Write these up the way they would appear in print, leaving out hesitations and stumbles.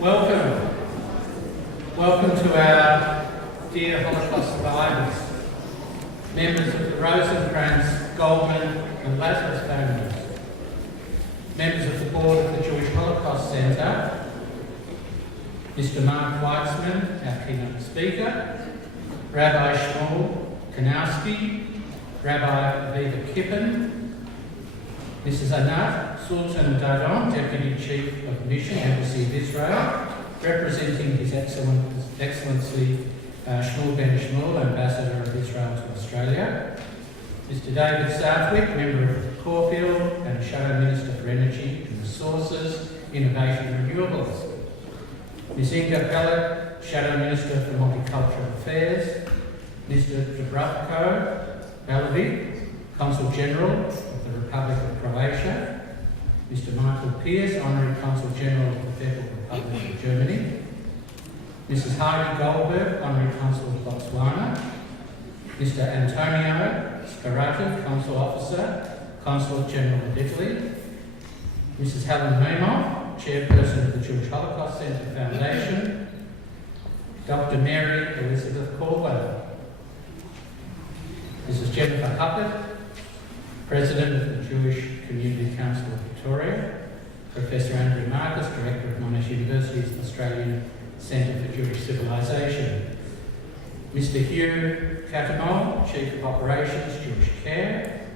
Welcome. Welcome to our dear Holocaust survivors, members of the Rosenkranz, Goldman and Lazarus families, members of the board of the Jewish Holocaust Centre, Mr. Mark Weitzman, our keynote speaker, Rabbi Shmuel Kanowski, Rabbi Aviva Kippen, Mrs. Anat Sultan-Dadon, Deputy Chief of Mission, Embassy of Israel, representing His Excellency Shmuel ben Shmuel, Ambassador of Israel to Australia, Mr. David Southwick, Member of Caulfield and Shadow Minister for Energy and Resources, Innovation and Renewables, Ms. Inga Pellet, Shadow Minister for Multicultural Affairs, Mr. Dubravko Balavic, Consul General of the Republic of Croatia, Mr. Michael Pearce, Honorary Consul General of the Federal Republic of Germany, Mrs. Heidi Goldberg, Honorary Consul of Botswana, Mr. Antonio Scarati, Consul Officer, Consulate General of Italy, Mrs. Helen Maimoff, Chairperson of the Jewish Holocaust Centre Foundation, Dr. Mary Elizabeth Caldwell, Mrs. Jennifer Huppert, President of the Jewish Community Council of Victoria, Professor Andrew Marcus, Director of Monash University's Australian Centre for Jewish Civilization, Mr. Hugh Catamol, Chief of Operations, Jewish Care,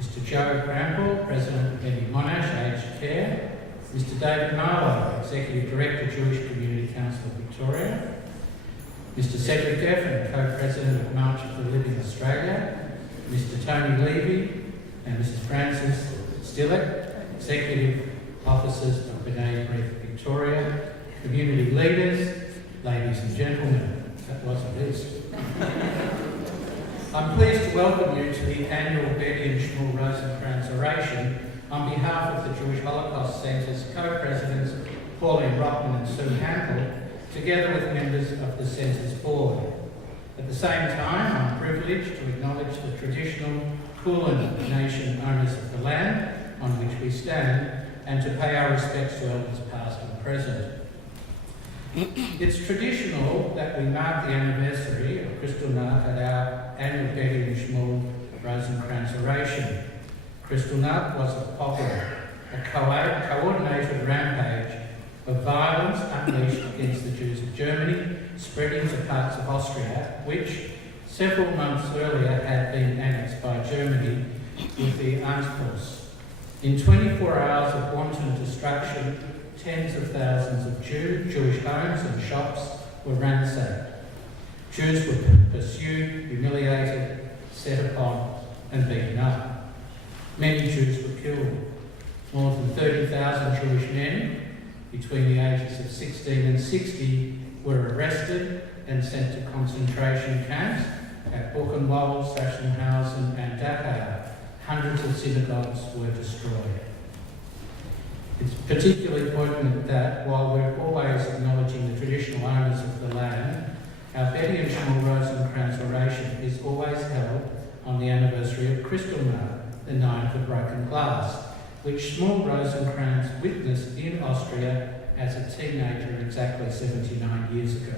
Mr. Joe Bramble, President of Benny Monash, Aged Care, Mr. David Marlowe, Executive Director, Jewish Community Council of Victoria, Mr. Cedric Geffen, Co-President of March of the Living Australia, Mr. Tony Levy, and Mrs. Frances Stillett, Executive Officers of B'nai B'rith Victoria, community leaders, ladies and gentlemen. That was a list. I'm pleased to welcome you to the annual Betty and Shmuel Rosenkranz Oration on behalf of the Jewish Holocaust Centre's co-presidents Pauline Rockman and Sue Hampel, together with members of the Centre's board. At the same time, I'm privileged to acknowledge the traditional Kulin Nation owners of the land on which we stand, and to pay our respects to elders past and present. It's traditional that we mark the anniversary of Kristallnacht at our annual Betty and Shmuel Rosenkranz Oration. Kristallnacht was a coordinated rampage of violence unleashed against the Jews of Germany, spreading to parts of Austria, which several months earlier had been annexed by Germany with the Anschluss. In 24 hours of wanton destruction, tens of thousands of Jewish homes and shops were ransacked. Jews were pursued, humiliated, set upon and beaten up. Many Jews were killed. More than 30,000 Jewish men between the ages of 16 and 60 were arrested and sent to concentration camps at Buchenwald, Sachsenhausen and Dachau. Hundreds of synagogues were destroyed. It's particularly poignant that, while we're always acknowledging the traditional owners of the land, our Betty and Shmuel Rosenkranz Oration is always held on the anniversary of Kristallnacht, the Night of Broken Glass, which Shmuel Rosenkranz witnessed in Austria as a teenager exactly 79 years ago.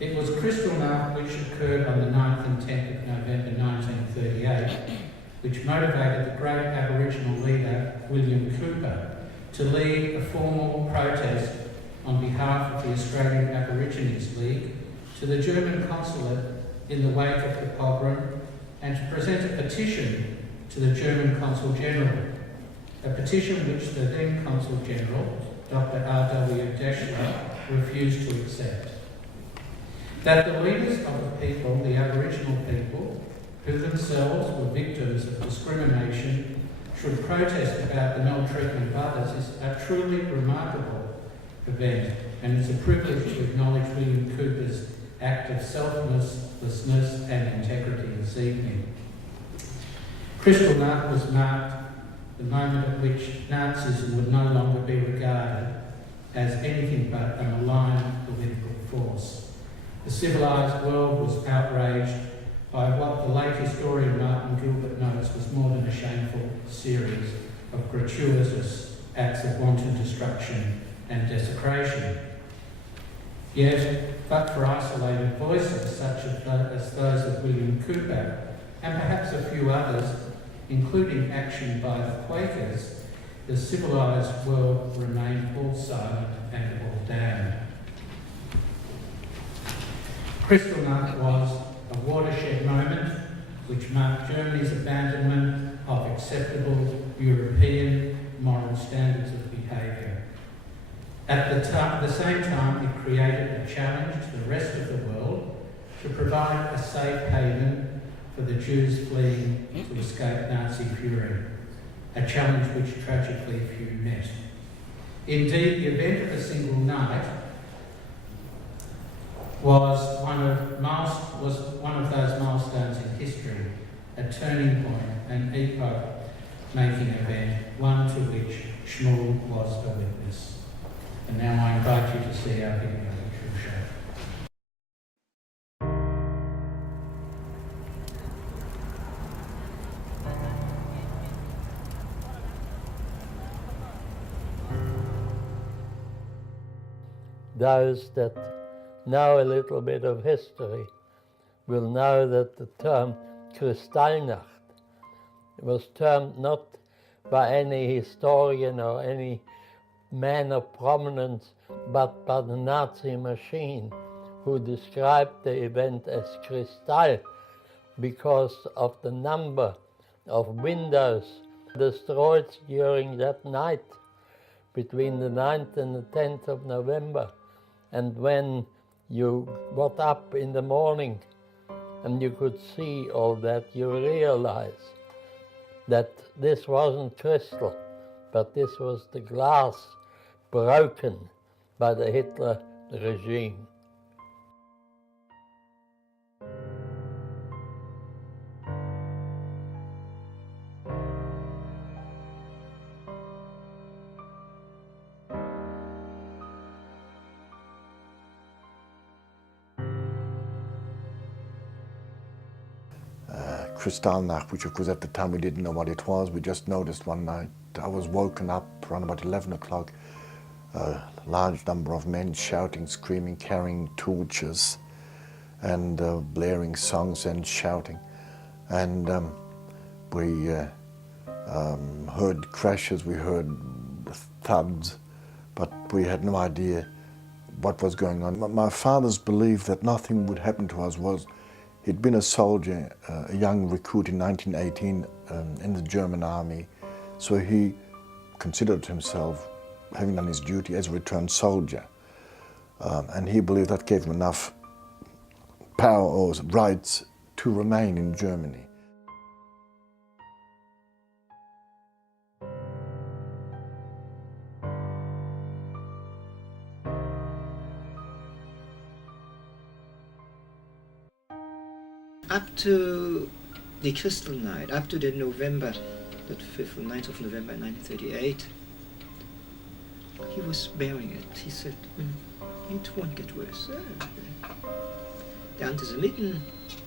It was Kristallnacht which occurred on the 9th and 10th of November 1938, which motivated the great Aboriginal leader, William Cooper, to lead a formal protest on behalf of the Australian Aborigines League to the German consulate in the wake of the pogrom, and to present a petition to the German Consul General, a petition which the then Consul General, Dr. R.W. Deschler, refused to accept. That the leaders of the people, the Aboriginal people, who themselves were victims of discrimination, should protest about the maltreatment of others is a truly remarkable event, and it's a privilege to acknowledge William Cooper's act of selflessness and integrity this evening. Kristallnacht was marked the moment at which Nazism would no longer be regarded as anything but a malign political force. The civilised world was outraged by what the late historian Martin Gilbert notes was more than a shameful series of gratuitous acts of wanton destruction and desecration. Yet, but for isolated voices such as those of William Cooper, and perhaps a few others, including action by the Quakers, the civilised world remained all silent and all damned. Kristallnacht was a watershed moment which marked Germany's abandonment of acceptable European moral standards of behaviour. At the same time, it created a challenge to the rest of the world to provide a safe haven for the Jews fleeing to escape Nazi fury, a challenge which tragically few met. Indeed, the event of a single night was one of those milestones in history, a turning point, an epoch-making event, one to which Shmuel was a witness. And now I invite you to see our video, which will show. Those that know a little bit of history will know that the term Kristallnacht was termed not by any historian or any man of prominence, but by the Nazi machine, who described the event as Kristall because of the number of windows destroyed during that night between the 9th and the 10th of November. And when you got up in the morning and you could see all that, you realize that this wasn't crystal, but this was the glass broken by the Hitler regime. Kristallnacht, which of course at the time we didn't know what it was. We just noticed one night, I was woken up around about 11 o'clock, a large number of men shouting, screaming, carrying torches and blaring songs and shouting. And we heard crashes, we heard thuds, but we had no idea what was going on. My father's belief that nothing would happen to us was he'd been a soldier, a young recruit in 1918 in the German army, so he considered himself having done his duty as a returned soldier. And he believed that gave him enough power or rights to remain in Germany. Up to the Kristallnacht, up to the November, the 5th or 9th of November 1938, he was bearing it. He said, it won't get worse. The Antisemiten,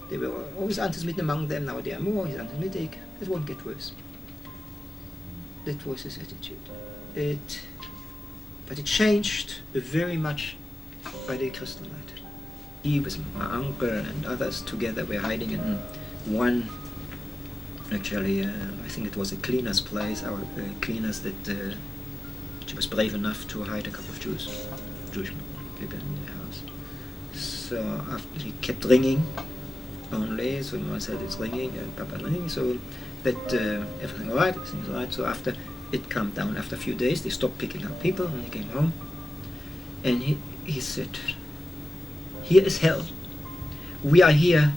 there were always Antisemiten among them, now there are more, he's anti-Semitic, it won't get worse. That was his attitude. But it changed very much by the Kristallnacht. He with my uncle and others together were hiding in one, actually, I think it was a cleaner's place, our cleaners that she was brave enough to hide a couple of Jewish people in their house. So after he kept ringing only, so my said it's ringing, Papa ringing, so that everything all right, everything's all right. So after it calmed down, after a few days, they stopped picking up people when he came home. And he said, here is hell. We are here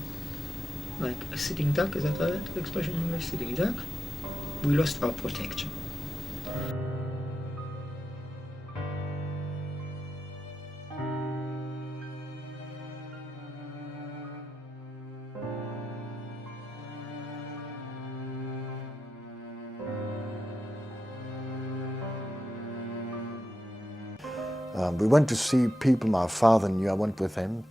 like a sitting duck, is that right? The expression in English, sitting duck? We lost our protection. We went to see people my father knew. I went with him,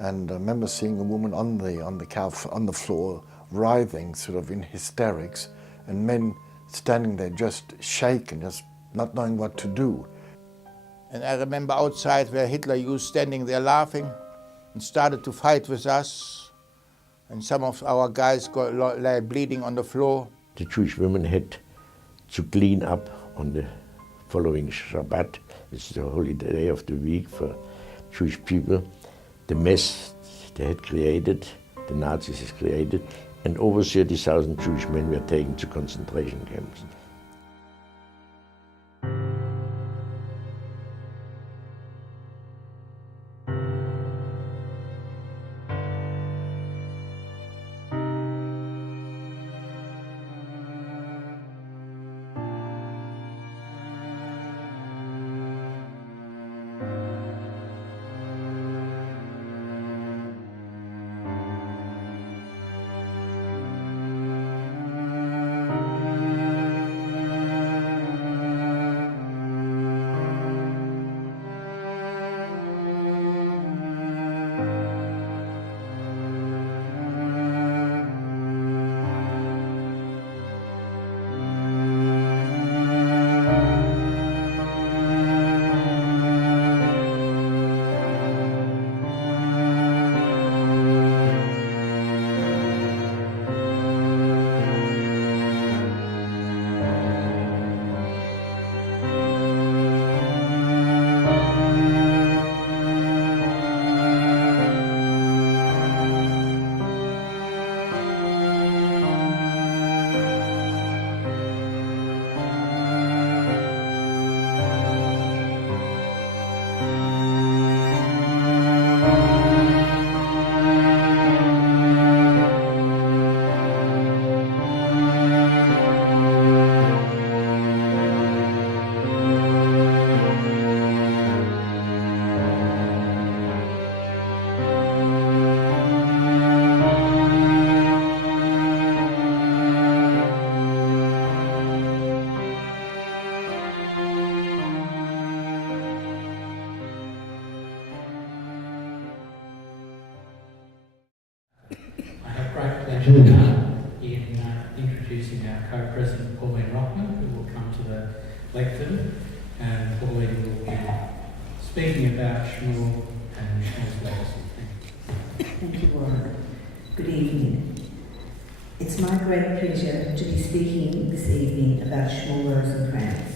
and I remember seeing a woman on the floor, writhing, sort of in hysterics, and men standing there just shaken, just not knowing what to do. And I remember outside where Hitler used standing there laughing and started to fight with us. And some of our guys lay bleeding on the floor. The Jewish women had to clean up on the following Shabbat, which is the holy day of the week for Jewish people, the mess they had created, the Nazis had created, and over 30,000 Jewish men were taken to concentration camps. In introducing our co-president Pauline Rockman, who will come to the lectern, and Pauline will be speaking about Shmuel and Shmuel's legacy. Thank you, Warren. Good evening. It's my great pleasure to be speaking this evening about Shmuel Rosenkranz.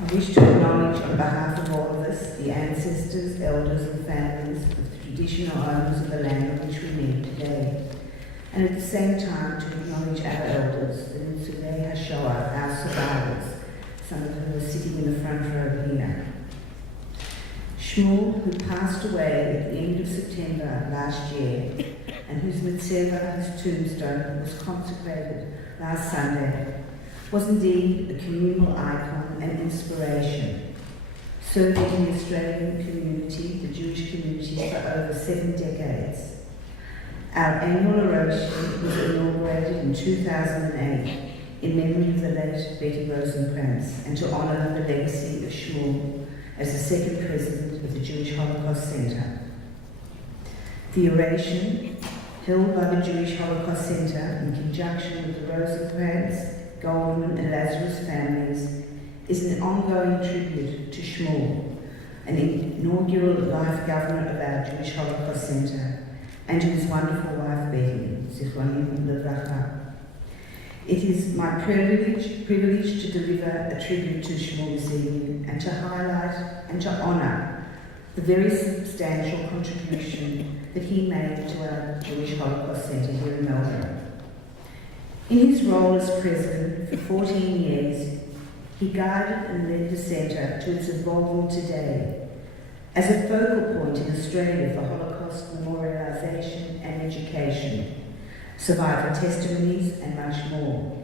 I wish to acknowledge on behalf of all of us, the ancestors, elders and families of the traditional owners of the land on which we live today, and at the same time to acknowledge our elders, the Nitzulei HaShoah, our survivors, some of whom are sitting in the front row here. Shmuel, who passed away at the end of September last year, and whose mitzvah, his tombstone, was consecrated last Sunday, was indeed a communal icon and inspiration, serving in the Australian community, the Jewish community, for over 7 decades. Our annual Oration was inaugurated in 2008 in memory of the late Betty Rosenkranz and to honour the legacy of Shmuel as the second president of the Jewish Holocaust Centre. The Oration, held by the Jewish Holocaust Centre in conjunction with the Rosenkranz, Goldman and Lazarus families, is an ongoing tribute to Shmuel, an inaugural life governor of our Jewish Holocaust Centre, and to his wonderful wife Betty, Zichronim Levracha. It is my privilege to deliver a tribute to Shmuel this evening and to highlight and to honour the very substantial contribution that he made to our Jewish Holocaust Centre here in Melbourne. In his role as president for 14 years, he guided and led the centre to its involvement today as a focal point in Australia for Holocaust memorialisation and education, survivor testimonies and much more,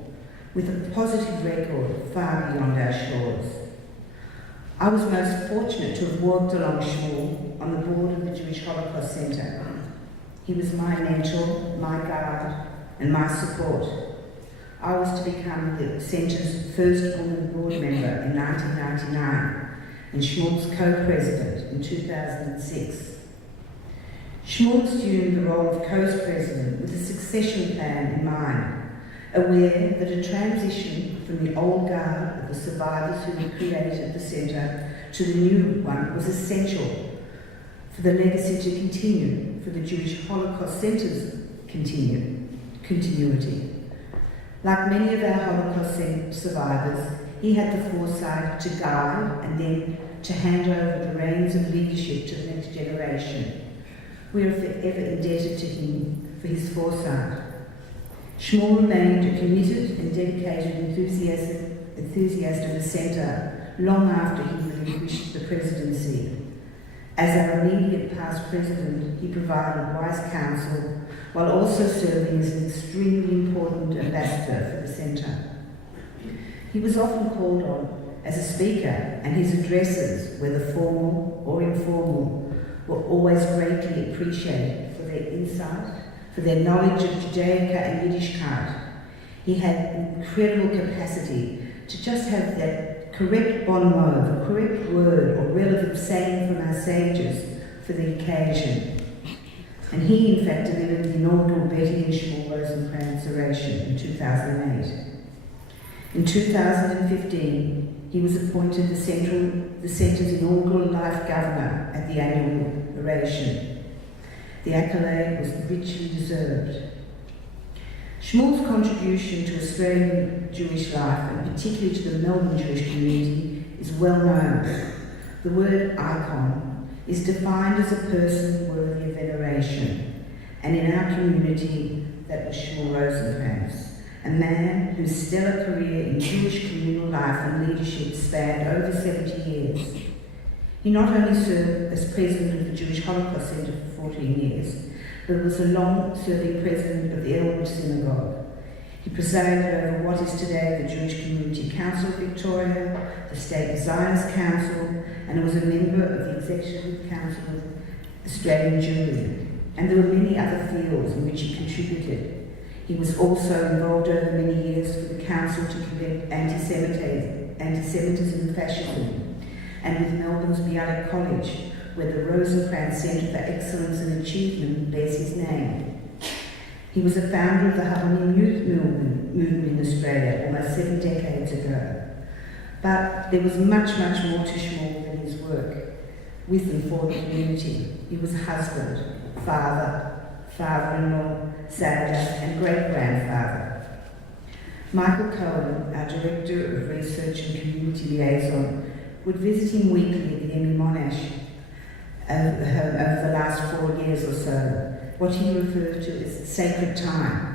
with a positive record far beyond our shores. I was most fortunate to have worked along Shmuel on the board of the Jewish Holocaust Centre. He was my mentor, my guide, and my support. I was to become the Centre's first woman board member in 1999 and Shmuel's co-president in 2006. Shmuel assumed the role of co-president with a succession plan in mind, aware that a transition from the old guard of the survivors who had created the centre to the new one was essential for the legacy to continue, for the Jewish Holocaust Centre's continuity. Like many of our Holocaust survivors, he had the foresight to guide and then to hand over the reins of leadership to the next generation. We are forever indebted to him for his foresight. Shmuel remained a committed and dedicated enthusiast of the centre long after he relinquished the presidency. As our immediate past president, he provided wise counsel while also serving as an extremely important ambassador for the centre. He was often called on as a speaker, and his addresses, whether formal or informal, were always greatly appreciated for their insight, for their knowledge of Judaica and Yiddishkeit. He had incredible capacity to just have that correct bon mot, the correct word or relevant saying from our sages for the occasion. And he, in fact, delivered the inaugural Betty and Shmuel Rosenkranz Oration in 2008. In 2015, he was appointed the Centre's inaugural life governor at the annual Oration. The accolade was richly deserved. Shmuel's contribution to Australian Jewish life, and particularly to the Melbourne Jewish community, is well known. The word icon is defined as a person worthy of veneration, and in our community, that was Shmuel Rosenkranz, a man whose stellar career in Jewish communal life and leadership spanned over 70 years. He not only served as president of the Jewish Holocaust Centre for 14 years, but was a long-serving president of the Elwood Synagogue. He presided over what is today the Jewish Community Council of Victoria, the State Zionist Council, and was a member of the Executive Council of Australian Jewry. And there were many other fields in which he contributed. He was also involved over many years with the Council to combat antisemitism and fascism, and with Melbourne's Bialik College, where the Rosenkranz Centre for Excellence and Achievement bears his name. He was a founder of the Habonim Youth movement in Australia almost 7 decades ago. But there was much, much more to Shmuel than his work with and for the community. He was a husband, father, father-in-law, Saddler, and great-grandfather. Michael Cohen, our Director of Research and Community Liaison, would visit him weekly at the Emmy Monash over the last 4 years or so, what he referred to as sacred time.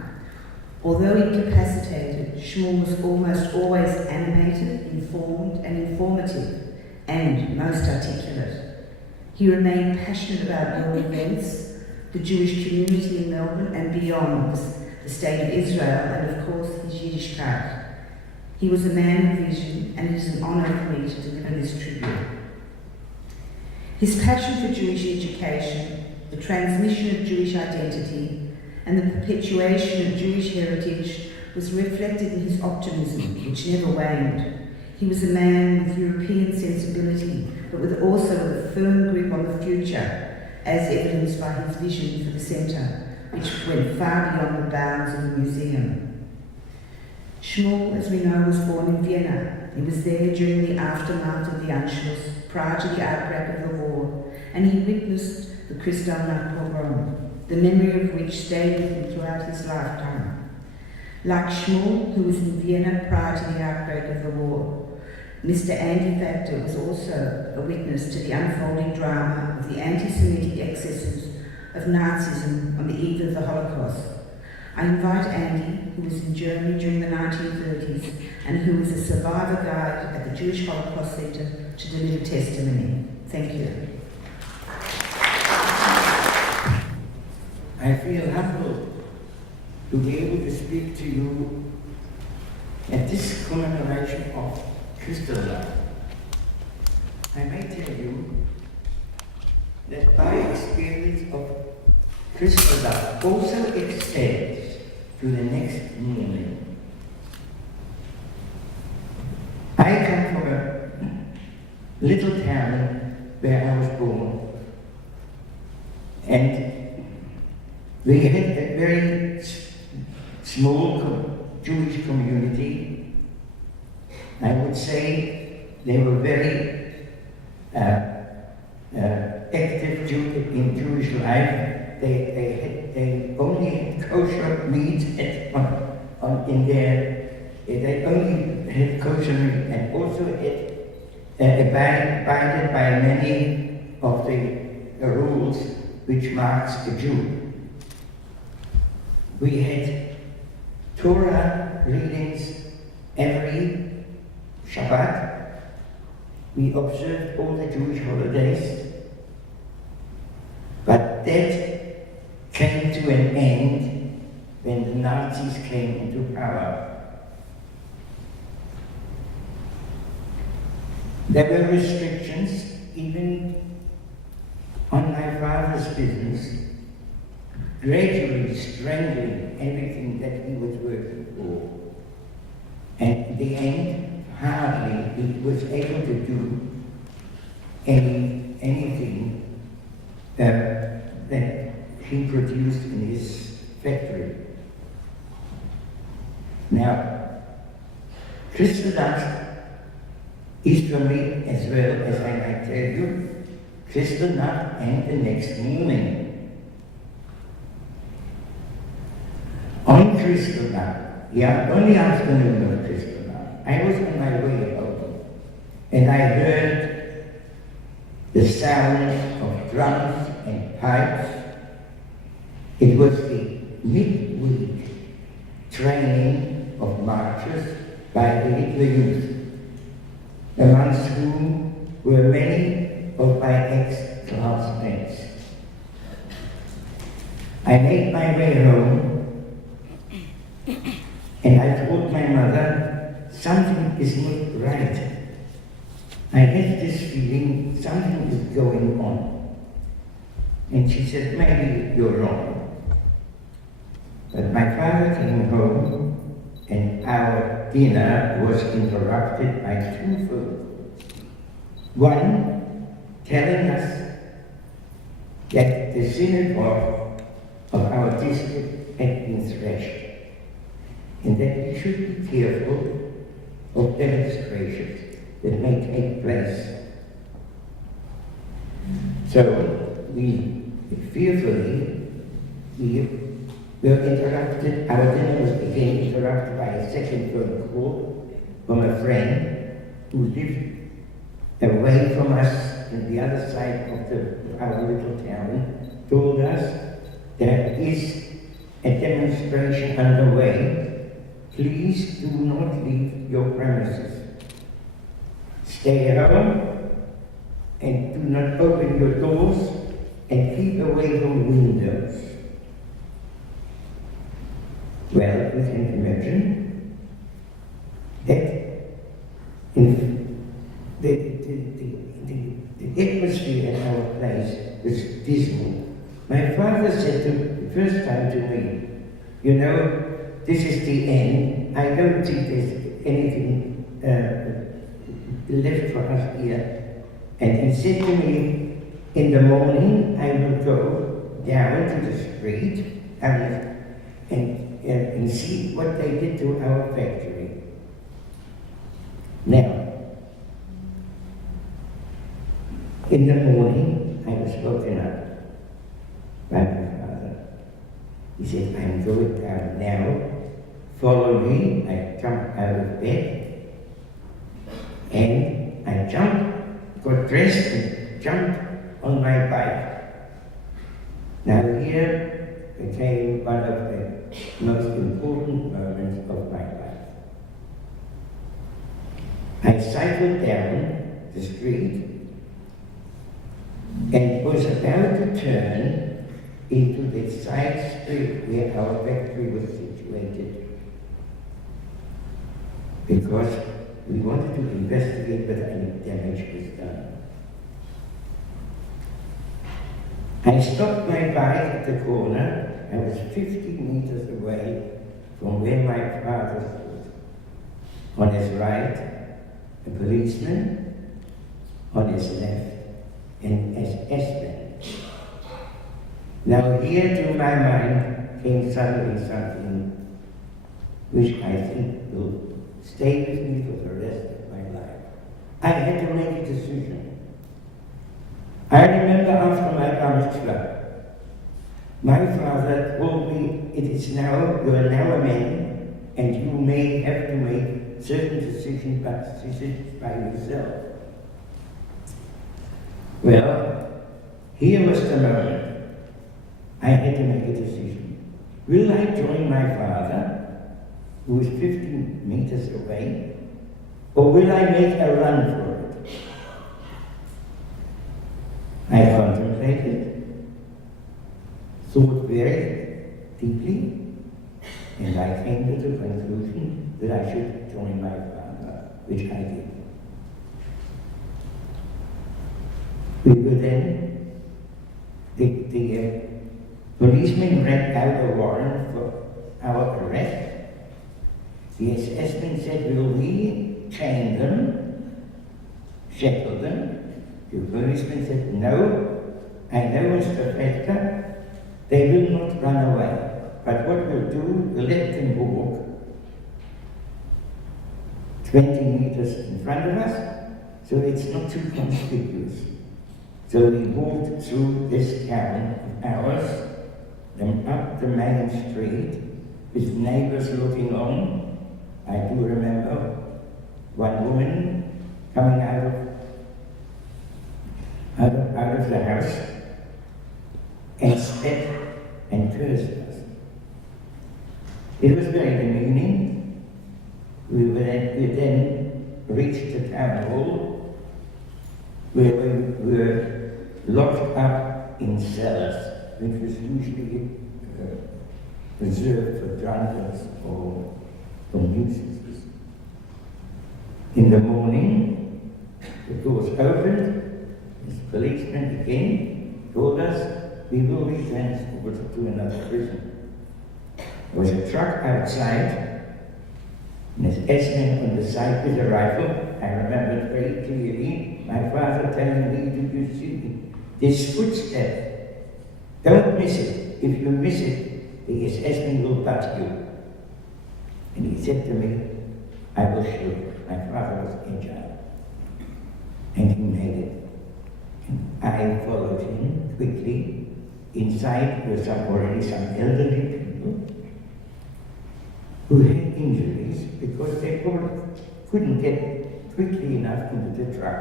Although incapacitated, Shmuel was almost always animated, informed, and informative, and most articulate. He remained passionate about world events, the Jewish community in Melbourne and beyond, the state of Israel, and of course his Yiddishkeit. He was a man of vision, and it is an honour for me to deliver this tribute. His passion for Jewish education, the transmission of Jewish identity, and the perpetuation of Jewish heritage was reflected in his optimism, which never waned. He was a man with European sensibility, but with also a firm grip on the future, as evidenced by his vision for the centre, which went far beyond the bounds of the museum. Shmuel, as we know, was born in Vienna. He was there during the aftermath of the Anschluss, prior to the outbreak of the war, and he witnessed the Kristallnacht pogrom, the memory of which stayed with him throughout his lifetime. Like Shmuel, who was in Vienna prior to the outbreak of the war, Mr. Andy Factor was also a witness to the unfolding drama of the anti-Semitic excesses of Nazism on the eve of the Holocaust. I invite Andy, who was in Germany during the 1930s and who was a survivor guide at the Jewish Holocaust Centre, to deliver testimony. Thank you. I feel humbled to be able to speak to you at this commemoration of Kristallnacht. I may tell you that my experience of Kristallnacht also extends to the next morning. I come from a little town where I was born, and we had a very small Jewish community. I would say they were very active in Jewish life. They only had kosher meat they only had kosher meat, and also abided by many of the rules which marks a Jew. We had Torah readings every Shabbat. We observed all the Jewish holidays. But that came to an end when the Nazis came into power. There were restrictions even on my father's business, gradually strangling everything that he was working for. And in the end, hardly he was able to do anything that he produced in his factory. Now, Kristallnacht is for me, as well as I might tell you, Kristallnacht and the next morning. On Kristallnacht, on the afternoon of Kristallnacht, I was on my way home, and I heard the sound of drums and pipes. It was the midweek training of marchers by the Hitler Youth, amongst whom were many of my ex-classmates. I made my way home, and I told my mother, something is not right. I had this feeling something is going on. And she said, maybe you're wrong. But my father came home, and our dinner was interrupted by two folks. One telling us that the synagogue of our district had been thrashed, and that we should be careful of demonstrations that may take place. So we fearfully were interrupted. Our dinner was again interrupted by a second phone call from a friend who lived away from us on the other side of our little town, told us there is a demonstration underway. Please do not leave your premises. Stay at home and do not open your doors and keep away from windows. Well, we can imagine that the atmosphere at our place was dismal. My father said the first time to me, you know, this is the end. I don't think there's anything left for us here. And he said to me, in the morning I will go down to the street and see what they did to our factory. Now, in the morning I was woken up by my father. He said, I'm going down now. Follow me. I jumped out of bed and I jumped, got dressed and jumped on my bike. Now here became one of the most important moments of my life. I cycled down the street and was about to turn into the side street where our factory was situated, because we wanted to investigate whether any damage was done. I stopped my bike at the corner. I was 50 meters away from where my father stood. On his right, a policeman. On his left, an SS-man. Now here to my mind came suddenly something which I think will stay with me for the rest of my life. I had to make a decision. I remember after my bar mitzvah, my father told me, you are now a man, and you may have to make certain decisions by yourself. Well, here was the moment. I had to make a decision. Will I join my father, who is 15 meters away, or will I make a run for it? I contemplated, thought very deeply, and I came to the conclusion that I should join my father, which I did. We were then, the policeman read out a warrant for our arrest. The SS-man said, will we chain them, shackle them? The policeman said, no, I know Mr. Fechter, they will not run away. But what we'll do, we'll let them walk 20 meters in front of us, so it's not too conspicuous. So we walked through this town of ours, then up the main street, with neighbors looking on. I do remember one woman coming out of the house and spat and cursed us. It was very demeaning. We then reached the town hall, where we were locked up in cellars, which was usually reserved for drunkards or nuisances. In the morning, the doors opened, this policeman again told us, we will be transported to another prison. There was a truck outside, and this S-man on the side with a rifle. I remember it very clearly, my father telling me, do you see this footstep? Don't miss it. If you miss it, the SS-man will butt you. And he said to me, I will show you. My father was agile. And he made it. And I followed him quickly. Inside were already some elderly people who had injuries because they couldn't get quickly enough into the truck.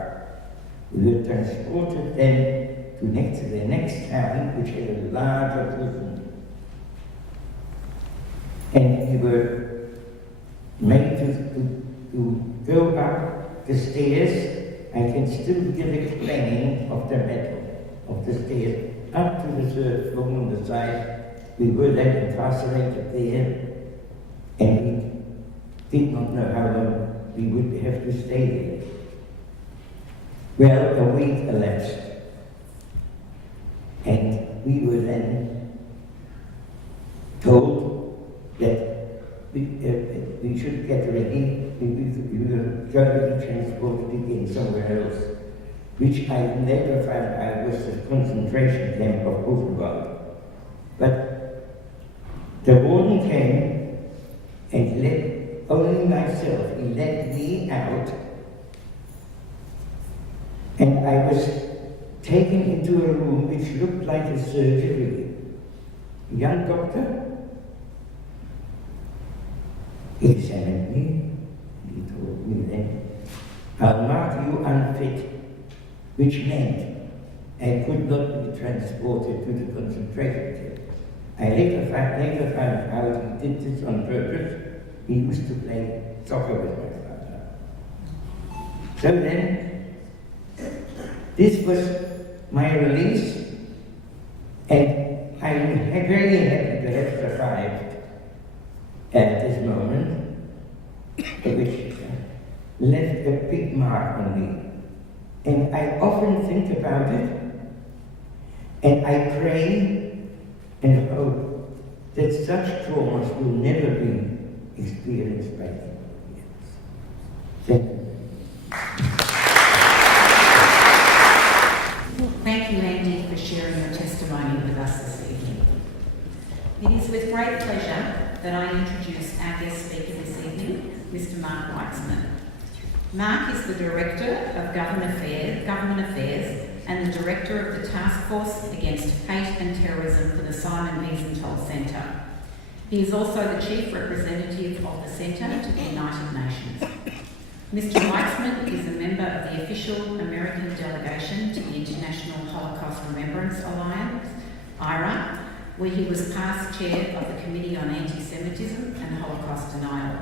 We were transported then to the next town, which had a larger prison. And we were made to go up the stairs. I can still give a clanging of the metal of the stairs up to the third floor on the side. We were then incarcerated there, and we did not know how long we would have to stay there. Well, a week elapsed, and we were then told that we should get ready. We were going to be transported again somewhere else, which I later found out was the concentration camp of Buchenwald. But the warden came and let only myself, he let me out, and I was taken into a room which looked like a surgery. A young doctor examined me. He told me then, I'll mark you unfit, which meant I could not be transported to the concentration camp. I later found out he did this on purpose. He used to play soccer with my father. So then, this was my release, and I'm very happy to have survived at this moment, which left a big mark on me. And I often think about it, and I pray and hope that such traumas will never be experienced by anybody else. Thank you. Thank you, Andy, for sharing your testimony with us this evening. It is with great pleasure that I introduce our guest speaker this evening, Mr. Mark Weitzman. Mark is the Director of Government Affairs and the Director of the Task Force Against Hate and Terrorism for the Simon Weisenthal Centre. He is also the Chief Representative of the Centre to the United Nations. Mr. Weitzman is a member of the official American delegation to the International Holocaust Remembrance Alliance, IRA, where he was past chair of the Committee on Antisemitism and Holocaust Denial.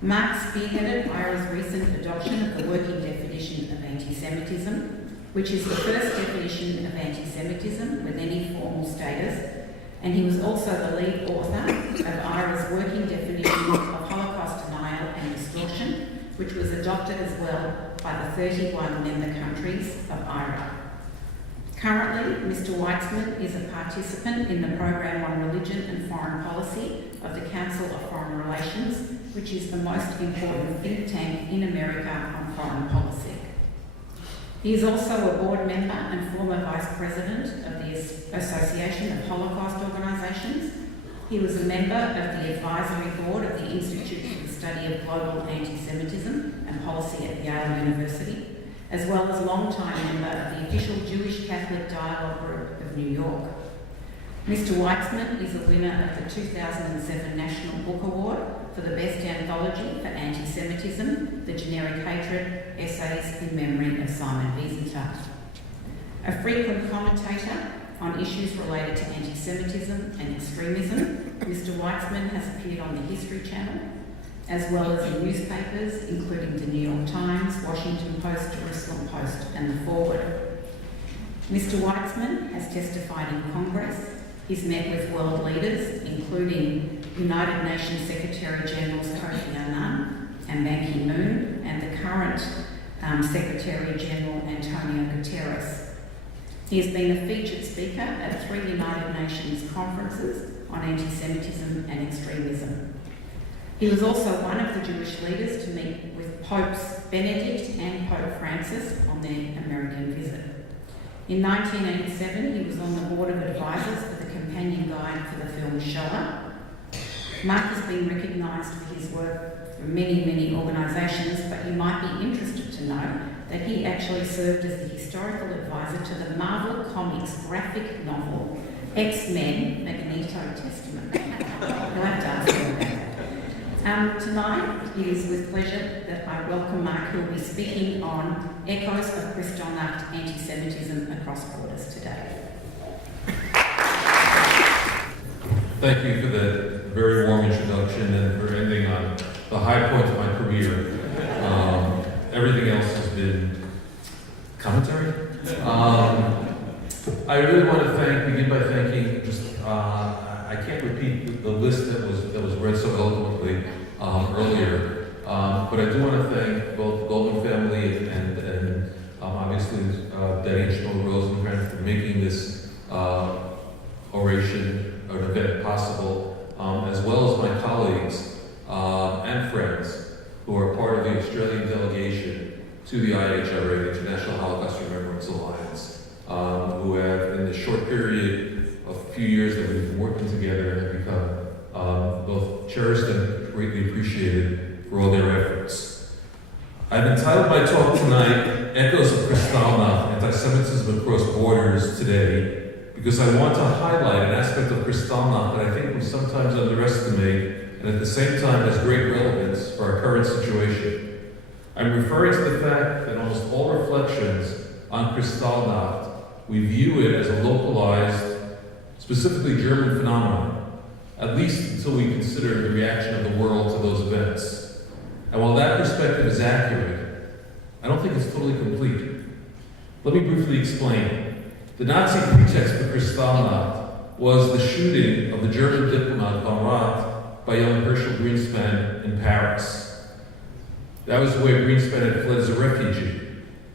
Mark spearheaded IRA's recent adoption of the working definition of antisemitism, which is the first definition of antisemitism with any formal status, and he was also the lead author of IRA's working definition of Holocaust denial and distortion, which was adopted as well by the 31 member countries of IRA. Currently, Mr. Weitzman is a participant in the Program on Religion and Foreign Policy of the Council of Foreign Relations, which is the most important think tank in America on foreign policy. He is also a board member and former vice president of the Association of Holocaust Organisations. He was a member of the advisory board of the Institute for the Study of Global Antisemitism and Policy at Yale University, as well as long-time member of the official Jewish Catholic Dialogue Group of New York. Mr. Weitzman is a winner of the 2007 National Book Award for the Best Anthology for Antisemitism, The Generic Hatred, Essays in Memory of Simon Weisenthal. A frequent commentator on issues related to antisemitism and extremism, Mr. Weitzman has appeared on the History Channel, as well as in newspapers including the New York Times, Washington Post, Jerusalem Post, and The Forward. Mr. Weitzman has testified in Congress. He's met with world leaders, including United Nations Secretary-Generals Kofi Annan and Ban Ki-moon, and the current Secretary-General Antonio Guterres. He has been a featured speaker at 3 United Nations conferences on anti-Semitism and extremism. He was also one of the Jewish leaders to meet with Popes Benedict and Pope Francis on their American visit. In 1987, he was on the board of advisors for the companion guide for the film Shoah. Mark has been recognised for his work for many, many organisations, but you might be interested to know that he actually served as the historical advisor to the Marvel Comics graphic novel X-Men Magneto Testament. You'll have to ask him about that. Tonight, it is with pleasure that I welcome Mark, who will be speaking on Echoes of Kristallnacht Antisemitism Across Borders today. Thank you for the very warm introduction and for ending on the high point of my career. Everything else has been commentary. I really want to begin by thanking I can't repeat the list that was read so eloquently earlier, but I do want to thank both the Goldman family and obviously Betty and Shmuel Rosenkranz for making this oration or event possible, as well as my colleagues and friends who are part of the Australian delegation to the IHRA, the International Holocaust Remembrance Alliance, who have, in the short period of a few years that we've been working together, have become both cherished and greatly appreciated for all their efforts. I've entitled my talk tonight, Echoes of Kristallnacht, Antisemitism Across Borders today, because I want to highlight an aspect of Kristallnacht that I think we sometimes underestimate and at the same time has great relevance for our current situation. I'm referring to the fact that almost all reflections on Kristallnacht, we view it as a localized, specifically German phenomenon, at least until we consider the reaction of the world to those events. And while that perspective is accurate, I don't think it's totally complete. Let me briefly explain. The Nazi pretext for Kristallnacht was the shooting of the German diplomat von Rath by young Herschel Greenspan in Paris. That was where Greenspan had fled as a refugee.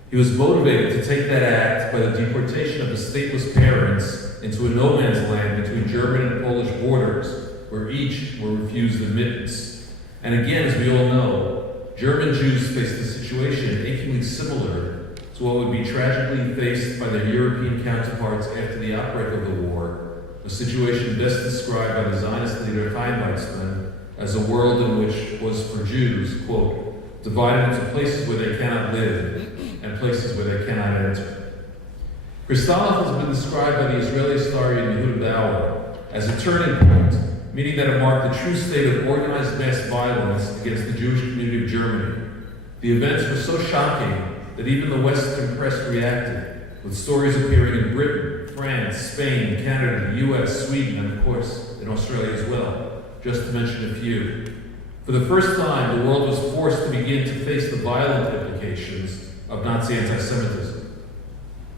He was motivated to take that act by the deportation of his stateless parents into a no man's land between German and Polish borders, where each were refused admittance. And again, as we all know, German Jews faced a situation achingly similar to what would be tragically faced by their European counterparts after the outbreak of the war, a situation best described by the Zionist leader Weitzman as a world in which was for Jews, quote, divided into places where they cannot live and places where they cannot enter. Kristallnacht has been described by the Israeli historian Yehuda Bauer as a turning point, meaning that it marked the true state of organized mass violence against the Jewish community of Germany. The events were so shocking that even the Western press reacted, with stories appearing in Britain, France, Spain, Canada, the US, Sweden, and of course in Australia as well, just to mention a few. For the first time, the world was forced to begin to face the violent implications of Nazi anti-Semitism.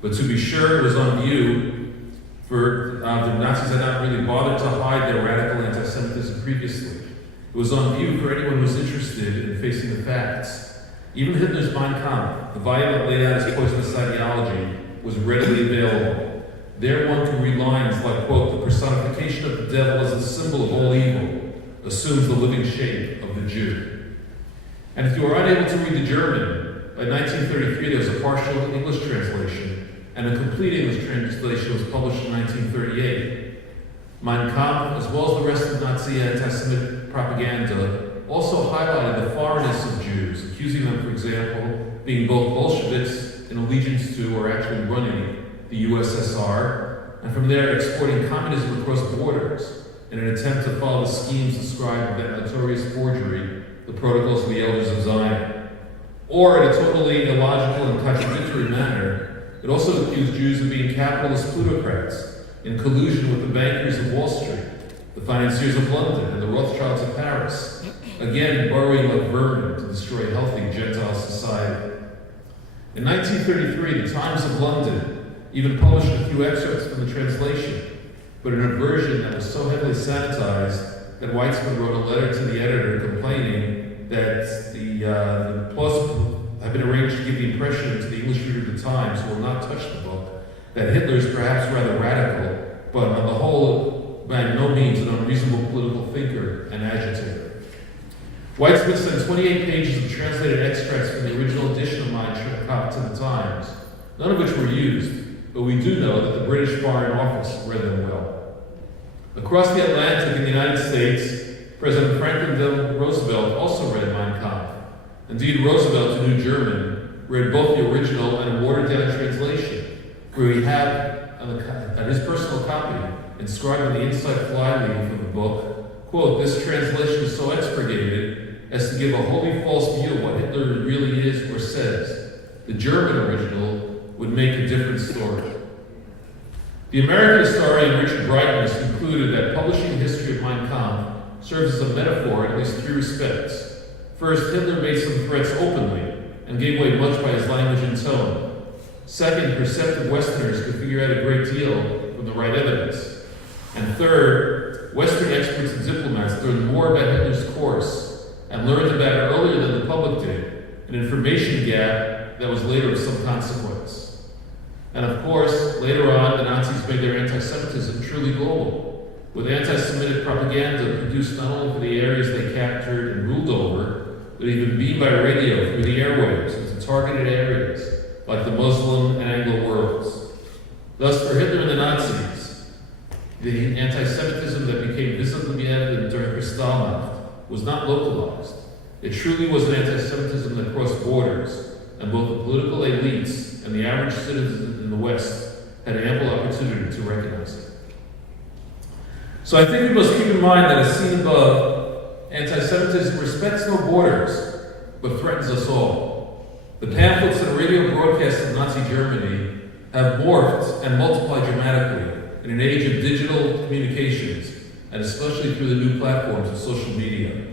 But to be sure, it was on view for the Nazis had not really bothered to hide their radical anti-Semitism previously. It was on view for anyone who was interested in facing the facts. Even Hitler's Mein Kampf, the volume that laid out his poisonous ideology, was readily available. There one could read lines like, quote, the personification of the devil as a symbol of all evil assumes the living shape of the Jew. And if you were unable to read the German, by 1933 there was a partial English translation, and a complete English translation was published in 1938. Mein Kampf, as well as the rest of Nazi anti-Semitic propaganda, also highlighted the foreignness of Jews, accusing them, for example, being both Bolsheviks in allegiance to or actually running the USSR, and from there exporting communism across borders in an attempt to follow the schemes described in that notorious forgery, the Protocols of the Elders of Zion. Or, in a totally illogical and contradictory manner, it also accused Jews of being capitalist plutocrats in collusion with the bankers of Wall Street, the financiers of London, and the Rothschilds of Paris, again burrowing like vermin to destroy healthy Gentile society. In 1933, the Times of London even published a few excerpts from the translation, but in a version that was so heavily sanitized that Weitzman wrote a letter to the editor complaining that the plausible have been arranged to give the impression to the English reader of the Times, who will not touch the book, that Hitler is perhaps rather radical, but on the whole, by no means an unreasonable political thinker and agitator. Weitzman sent 28 pages of translated extracts from the original edition of Mein Kampf to the Times, none of which were used, but we do know that the British Foreign Office read them well. Across the Atlantic in the United States, President Franklin D. Roosevelt also read Mein Kampf. Indeed, Roosevelt, a new German, read both the original and a watered-down translation, where he had, on his personal copy, inscribed on the inside flyleaf of the book, quote, this translation is so expurgated as to give a wholly false view of what Hitler really is or says. The German original would make a different story. The American historian Richard Breitman has concluded that publishing the history of Mein Kampf serves as a metaphor in at least three respects. First, Hitler made some threats openly and gave away much by his language and tone. Second, perceptive Westerners could figure out a great deal from the right evidence. And third, Western experts and diplomats learned more about Hitler's course and learned about it earlier than the public did, an information gap that was later of some consequence. And of course, later on, the Nazis made their anti-Semitism truly global, with anti-Semitic propaganda produced not only for the areas they captured and ruled over, but even beamed by radio through the airwaves into targeted areas like the Muslim and Anglo worlds. Thus, for Hitler and the Nazis, the anti-Semitism that became visibly evident during Kristallnacht was not localized. It truly was an anti-Semitism that crossed borders, and both the political elites and the average citizen in the West had ample opportunity to recognize it. So I think we must keep in mind that, as seen above, anti-Semitism respects no borders, but threatens us all. The pamphlets and radio broadcasts of Nazi Germany have morphed and multiplied dramatically in an age of digital communications, and especially through the new platforms of social media.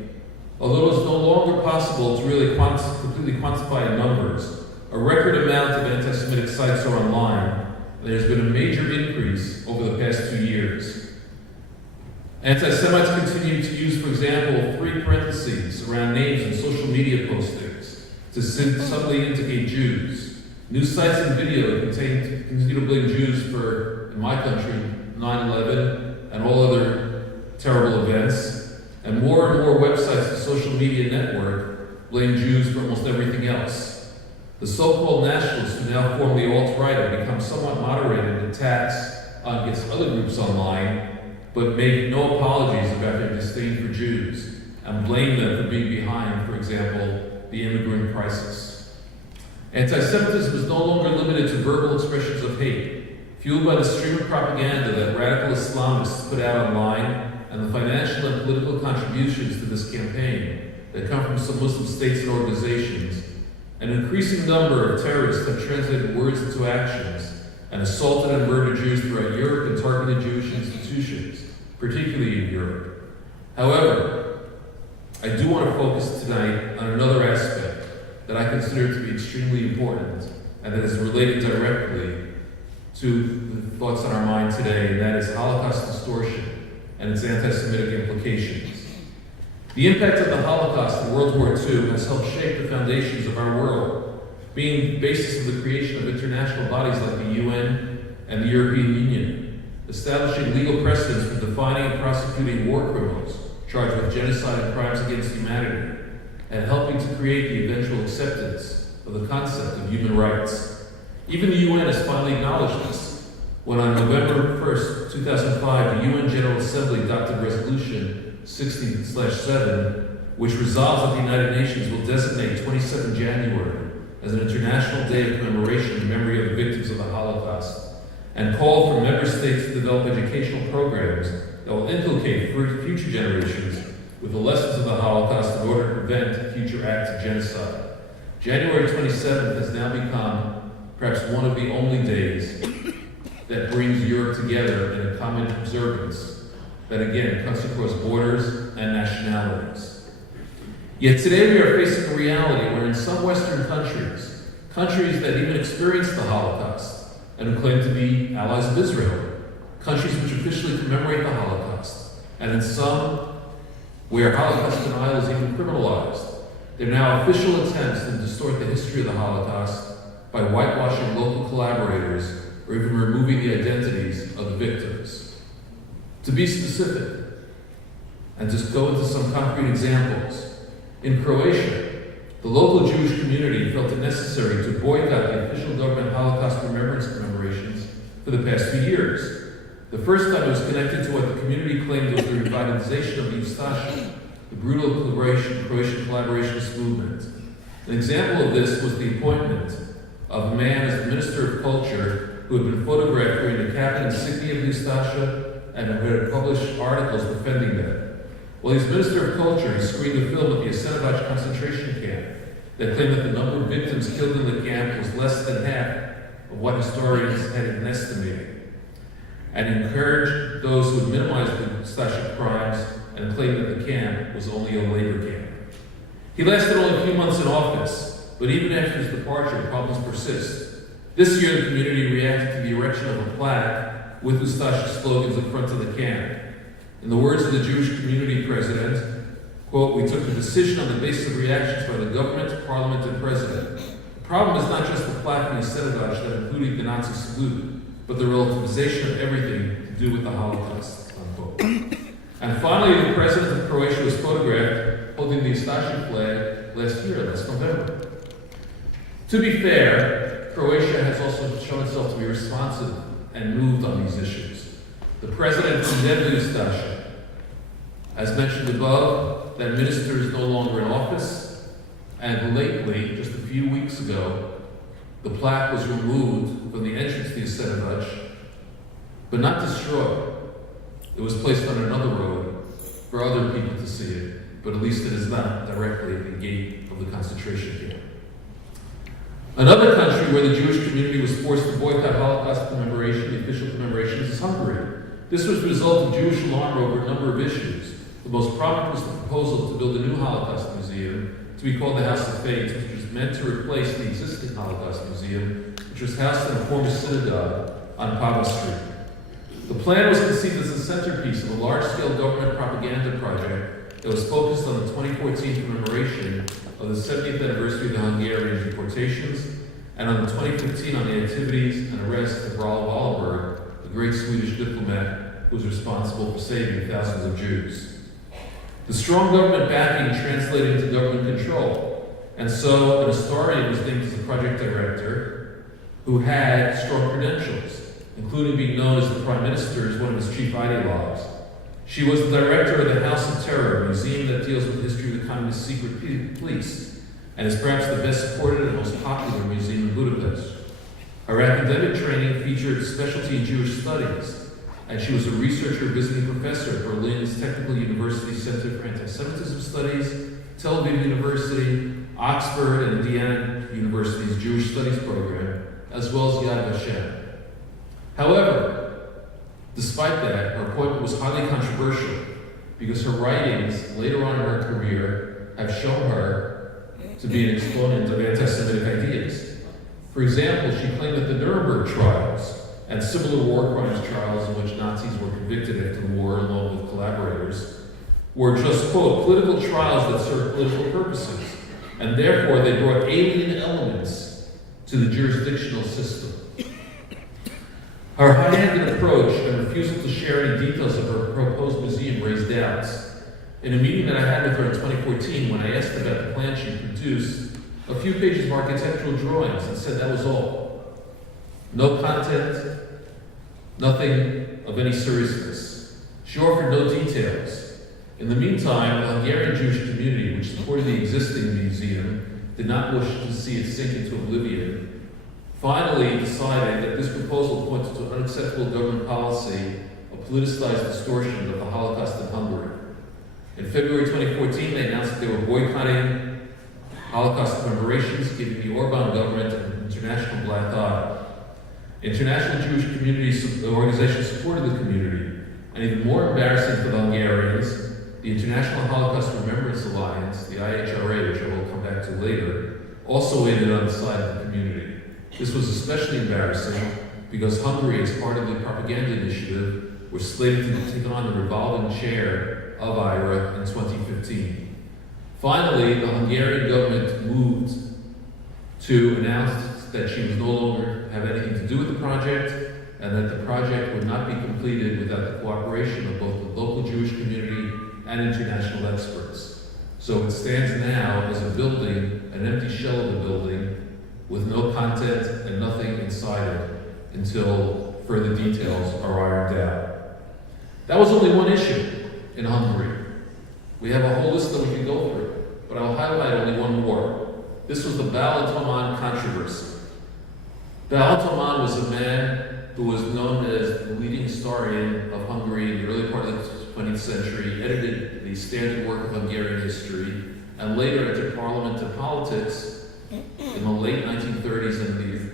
Although it is no longer possible to really completely quantify in numbers, a record amount of anti-Semitic sites are online, and there's been a major increase over the past 2 years. Anti-Semites continue to use, for example, 3 parentheses around names in social media postings to subtly indicate Jews. News sites and video continue to blame Jews for, in my country, 9/11 and all other terrible events. And more websites and social media network blame Jews for almost everything else. The so-called nationalists who now form the alt-right have become somewhat moderated in attacks against other groups online, but made no apologies about their disdain for Jews and blamed them for being behind, for example, the immigrant crisis. Antisemitism is no longer limited to verbal expressions of hate, fueled by the stream of propaganda that radical Islamists put out online and the financial and political contributions to this campaign that come from some Muslim states and organizations. An increasing number of terrorists have translated words into actions and assaulted and murdered Jews throughout Europe and targeted Jewish institutions, particularly in Europe. However, I do want to focus tonight on another aspect that I consider to be extremely important and that is related directly to the thoughts on our mind today, and that is Holocaust distortion and its anti-Semitic implications. The impact of the Holocaust in World War II has helped shape the foundations of our world, being the basis of the creation of international bodies like the UN and the European Union, establishing legal precedents for defining and prosecuting war criminals charged with genocide and crimes against humanity, and helping to create the eventual acceptance of the concept of human rights. Even the UN has finally acknowledged this, when on November 1st, 2005, the UN General Assembly adopted Resolution 60/7, which resolves that the United Nations will designate 27 January as an International Day of Commemoration in memory of the victims of the Holocaust, and called for member states to develop educational programs that will inculcate future generations with the lessons of the Holocaust in order to prevent future acts of genocide. January 27th has now become perhaps one of the only days that brings Europe together in a common observance that again cuts across borders and nationalities. Yet today we are facing a reality where in some Western countries that even experienced the Holocaust and who claim to be allies of Israel, countries which officially commemorate the Holocaust, and in some where Holocaust denial is even criminalized, there are now official attempts to distort the history of the Holocaust by whitewashing local collaborators or even removing the identities of the victims. To be specific, and just go into some concrete examples, in Croatia, the local Jewish community felt it necessary to boycott the official government Holocaust remembrance commemorations for the past few years. The first time it was connected to what the community claimed was the revitalization of the Ustaša, the brutal Croatian collaborationist movement. An example of this was the appointment of a man as the Minister of Culture who had been photographed wearing the cap and insignia of the Ustaša and who had published articles defending them. While he was Minister of Culture, he screened a film at the Jasenovac concentration camp that claimed that the number of victims killed in the camp was less than half of what historians had been estimating, and encouraged those who had minimized the Ustaša crimes and claimed that the camp was only a labor camp. He lasted only a few months in office, but even after his departure, problems persist. This year, the community reacted to the erection of a plaque with Ustaša slogans in front of the camp. In the words of the Jewish community president, quote, "We took a decision on the basis of reactions by the government, parliament, and president. The problem is not just the plaque in the Jasenovac that included the Nazi salute, but the relativization of everything to do with the Holocaust," unquote. And finally, the president of Croatia was photographed holding the Ustaša flag last November. To be fair, Croatia has also shown itself to be responsive and moved on these issues. The president condemned the Ustaša. As mentioned above, that minister is no longer in office, and lately, just a few weeks ago, the plaque was removed from the entrance to the Jasenovac, but not destroyed. It was placed on another road for other people to see it, but at least it is not directly at the gate of the concentration camp. Another country where the Jewish community was forced to boycott Holocaust commemoration, the official commemorations, is Hungary. This was the result of Jewish alarm over a number of issues. The most prominent was the proposal to build a new Holocaust museum to be called the House of Faith, which was meant to replace the existing Holocaust museum, which was housed in a former synagogue on Pava Street. The plan was conceived as the centerpiece of a large-scale government propaganda project that was focused on the 2014 commemoration of the 70th anniversary of the Hungarian deportations, and on the 2015 on the activities and arrest of Raoul Wallenberg, the great Swedish diplomat who was responsible for saving thousands of Jews. The strong government backing translated into government control, and so an historian was named as the project director who had strong credentials, including being known as the Prime Minister as one of his chief ideologues, She was the director of the House of Terror, a museum that deals with the history of the communist secret police, and is perhaps the best supported and most popular museum in Budapest. Her academic training featured specialty in Jewish studies, and she was a researcher visiting professor at Berlin's Technical University Center for Antisemitism Studies, Tel Aviv University, Oxford, and Indiana University's Jewish Studies program, as well as Yad Vashem. However, despite that, her appointment was highly controversial because her writings later on in her career have shown her to be an exponent of anti-Semitic ideas. For example, she claimed that the Nuremberg trials and similar war crimes trials in which Nazis were convicted after the war along with collaborators were just, quote, political trials that served political purposes, and therefore they brought alien elements to the jurisdictional system. Her high-handed approach and refusal to share any details of her proposed museum raised doubts. In a meeting that I had with her in 2014, when I asked about the plan, she produced a few pages of architectural drawings and said that was all. No content, nothing of any seriousness. She offered no details. In the meantime, the Hungarian Jewish community, which supported the existing museum, did not wish to see it sink into oblivion, finally decided that this proposal pointed to unacceptable government policy of politicized distortion of the Holocaust in Hungary. In February 2014, they announced that they were boycotting Holocaust commemorations, giving the Orban government an international black eye. International Jewish community organizations supported the community, and even more embarrassing for the Hungarians, the International Holocaust Remembrance Alliance, the IHRA, which I will come back to later, also waited on the side of the community. This was especially embarrassing because Hungary, as part of the propaganda initiative, was slated to take on the revolving chair of IHRA in 2015. Finally, the Hungarian government moved to announce that she would no longer have anything to do with the project and that the project would not be completed without the cooperation of both the local Jewish community and international experts. So it stands now as a building, an empty shell of a building, with no content and nothing inside it until further details are ironed out. That was only one issue in Hungary. We have a whole list that we can go through, but I'll highlight only one more. This was the Baal Toman controversy. Baal Toman was a man who was known as the leading historian of Hungary in the early part of the 20th century, edited the standard work of Hungarian history, and later entered parliament and politics in the late 1930s and the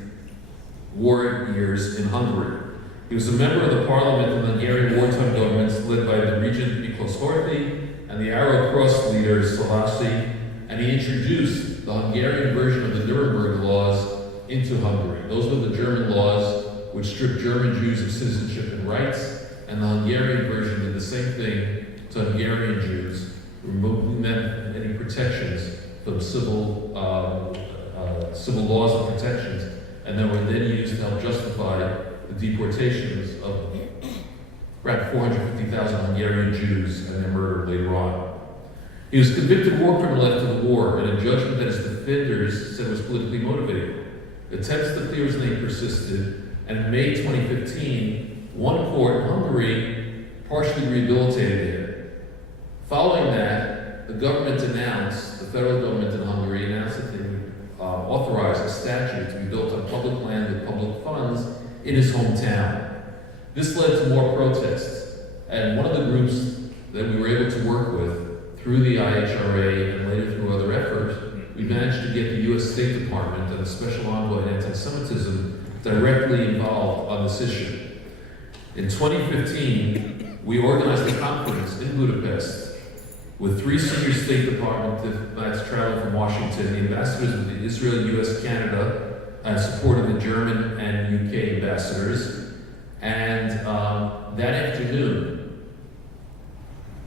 war years in Hungary. He was a member of the parliament in the Hungarian wartime governments led by the regent Miklos Horthy and the Arrow Cross leader Szalasi, and he introduced the Hungarian version of the Nuremberg laws into Hungary. Those were the German laws which stripped German Jews of citizenship and rights, and the Hungarian version did the same thing to Hungarian Jews, removing them any protections from civil laws and protections, and that were then used to help justify the deportations of around 450,000 Hungarian Jews and their murder later on. He was convicted war criminal after the war, in a judgment that his defenders said was politically motivated. Attempts to clear his name persisted, and in May 2015, one court in Hungary partially rehabilitated him. Following that, the government announced, the federal government in Hungary announced that they would authorize a statue to be built on public land with public funds in his hometown. This led to more protests, and one of the groups that we were able to work with through the IHRA and later through other efforts, we managed to get the U.S. State Department and the Special Envoy on Antisemitism directly involved on this issue. In 2015, we organized a conference in Budapest with 3 senior State Department diplomats traveling from Washington, the ambassadors of the Israel, U.S., Canada, and supported the German and UK ambassadors. And that afternoon,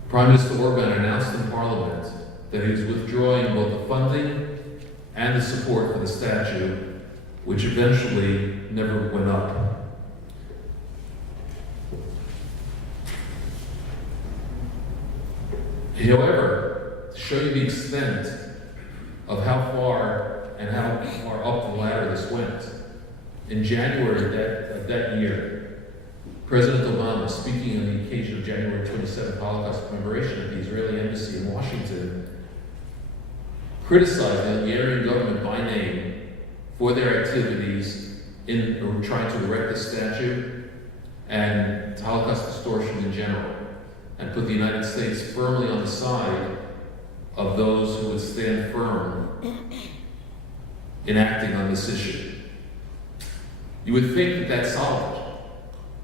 Prime Minister Orban announced in Parliament that he was withdrawing both the funding and the support for the statue, which eventually never went up. However, to show you the extent of how far and how far up the ladder this went, in January of that year, President Obama, speaking on the occasion of January 27th Holocaust commemoration at the Israeli Embassy in Washington, criticized the Hungarian government by name for their activities in trying to erect the statue and Holocaust distortion in general, and put the United States firmly on the side of those who would stand firm in acting on this issue. You would think that that's solved.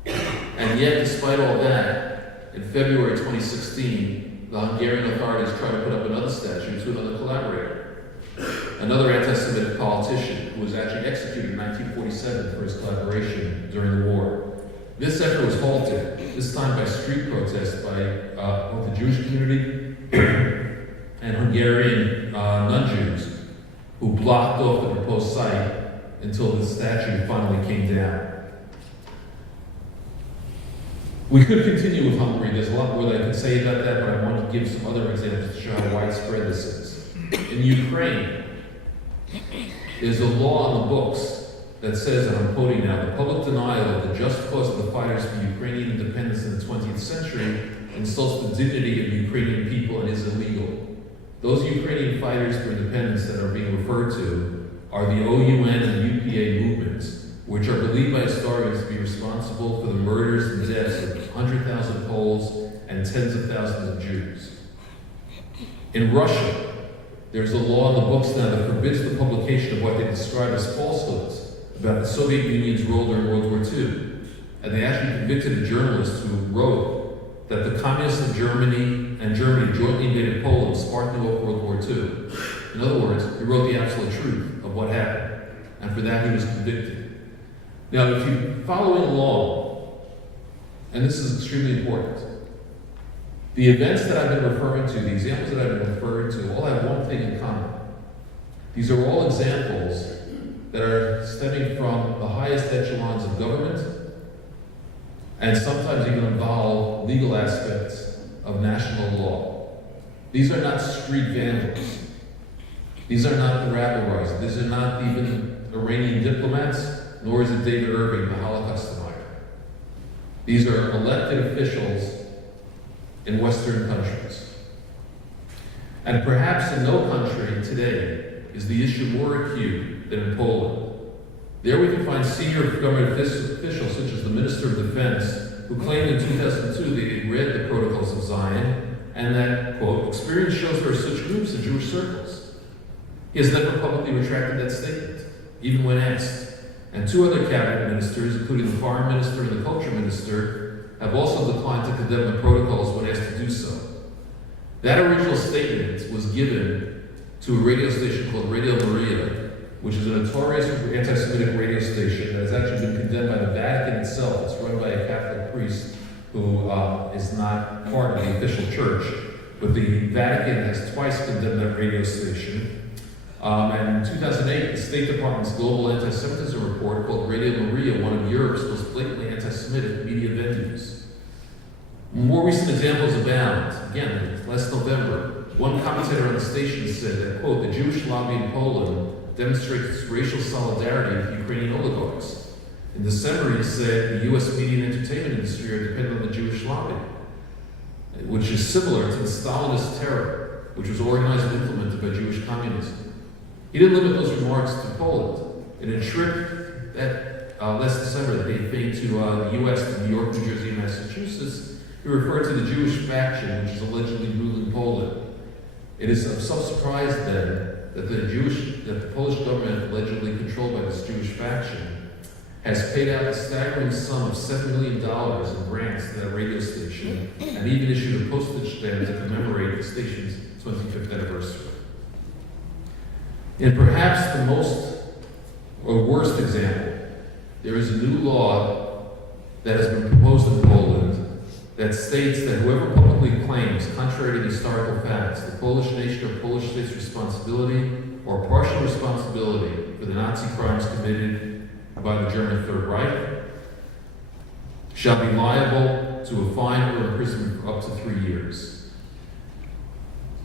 And yet, despite all that, in February 2016, the Hungarian authorities tried to put up another statue to another collaborator, another anti-Semitic politician who was actually executed in 1947 for his collaboration during the war. This effort was halted, this time by street protests by both the Jewish community and Hungarian non-Jews, who blocked off the proposed site until the statue finally came down. We could continue with Hungary. There's a lot more that I could say about that, but I want to give some other examples to show how widespread this is. In Ukraine, there's a law on the books that says, and I'm quoting now, the public denial of the just cause of the fighters for Ukrainian independence in the 20th century insults the dignity of the Ukrainian people and is illegal. Those Ukrainian fighters for independence that are being referred to are the OUN and UPA movements, which are believed by historians to be responsible for the murders and deaths of 100,000 Poles and tens of thousands of Jews. In Russia, there's a law in the books now that forbids the publication of what they describe as falsehoods about the Soviet Union's role during World War II. And they actually convicted a journalist who wrote that the communists of Germany and Germany jointly invaded Poland, sparking off World War II. In other words, he wrote the absolute truth of what happened, and for that he was convicted. Now, if you follow along, and this is extremely important, the events that I've been referring to, the examples that I've been referring to, all have one thing in common. These are all examples that are stemming from the highest echelons of government, and sometimes even involve legal aspects of national law. These are not street vandals. These are not the rabbi-wise. These are not even Iranian diplomats, nor is it David Irving, the Holocaust denier. These are elected officials in Western countries. And perhaps in no country today is the issue more acute than in Poland. There we can find senior government officials, such as the Minister of Defense, who claimed in 2002 that he had read the Protocols of Zion, and that, quote, experience shows there are such groups in Jewish circles. He has never publicly retracted that statement, even when asked. And two other cabinet ministers, including the foreign minister and the culture minister, have also declined to condemn the protocols when asked to do so. That original statement was given to a radio station called Radio Maria, which is a notorious anti-Semitic radio station that has actually been condemned by the Vatican itself. It's run by a Catholic priest who is not part of the official church, but the Vatican has twice condemned that radio station. And in 2008, the State Department's global anti-Semitism report called Radio Maria one of Europe's most blatantly anti-Semitic media venues. More recent examples abound. Again, last November, one commentator on the station said that, quote, the Jewish lobby in Poland demonstrates racial solidarity with Ukrainian oligarchs. In December, he said the U.S. media and entertainment industry are dependent on the Jewish lobby, which is similar to the Stalinist terror, which was organized and implemented by Jewish communism. He didn't limit those remarks to Poland. In a trip that last December that he paid to the U.S., to New York, New Jersey, and Massachusetts, he referred to the Jewish faction, which is allegedly ruling Poland. It is of some surprise then that the Polish government, allegedly controlled by this Jewish faction, has paid out a staggering sum of $7 million in grants to that radio station, and even issued a postage stamp to commemorate the station's 25th anniversary. And perhaps the most or worst example, there is a new law that has been proposed in Poland that states that whoever publicly claims, contrary to historical facts, the Polish nation or Polish state's responsibility or partial responsibility for the Nazi crimes committed by the German Third Reich shall be liable to a fine or imprisonment for up to 3 years.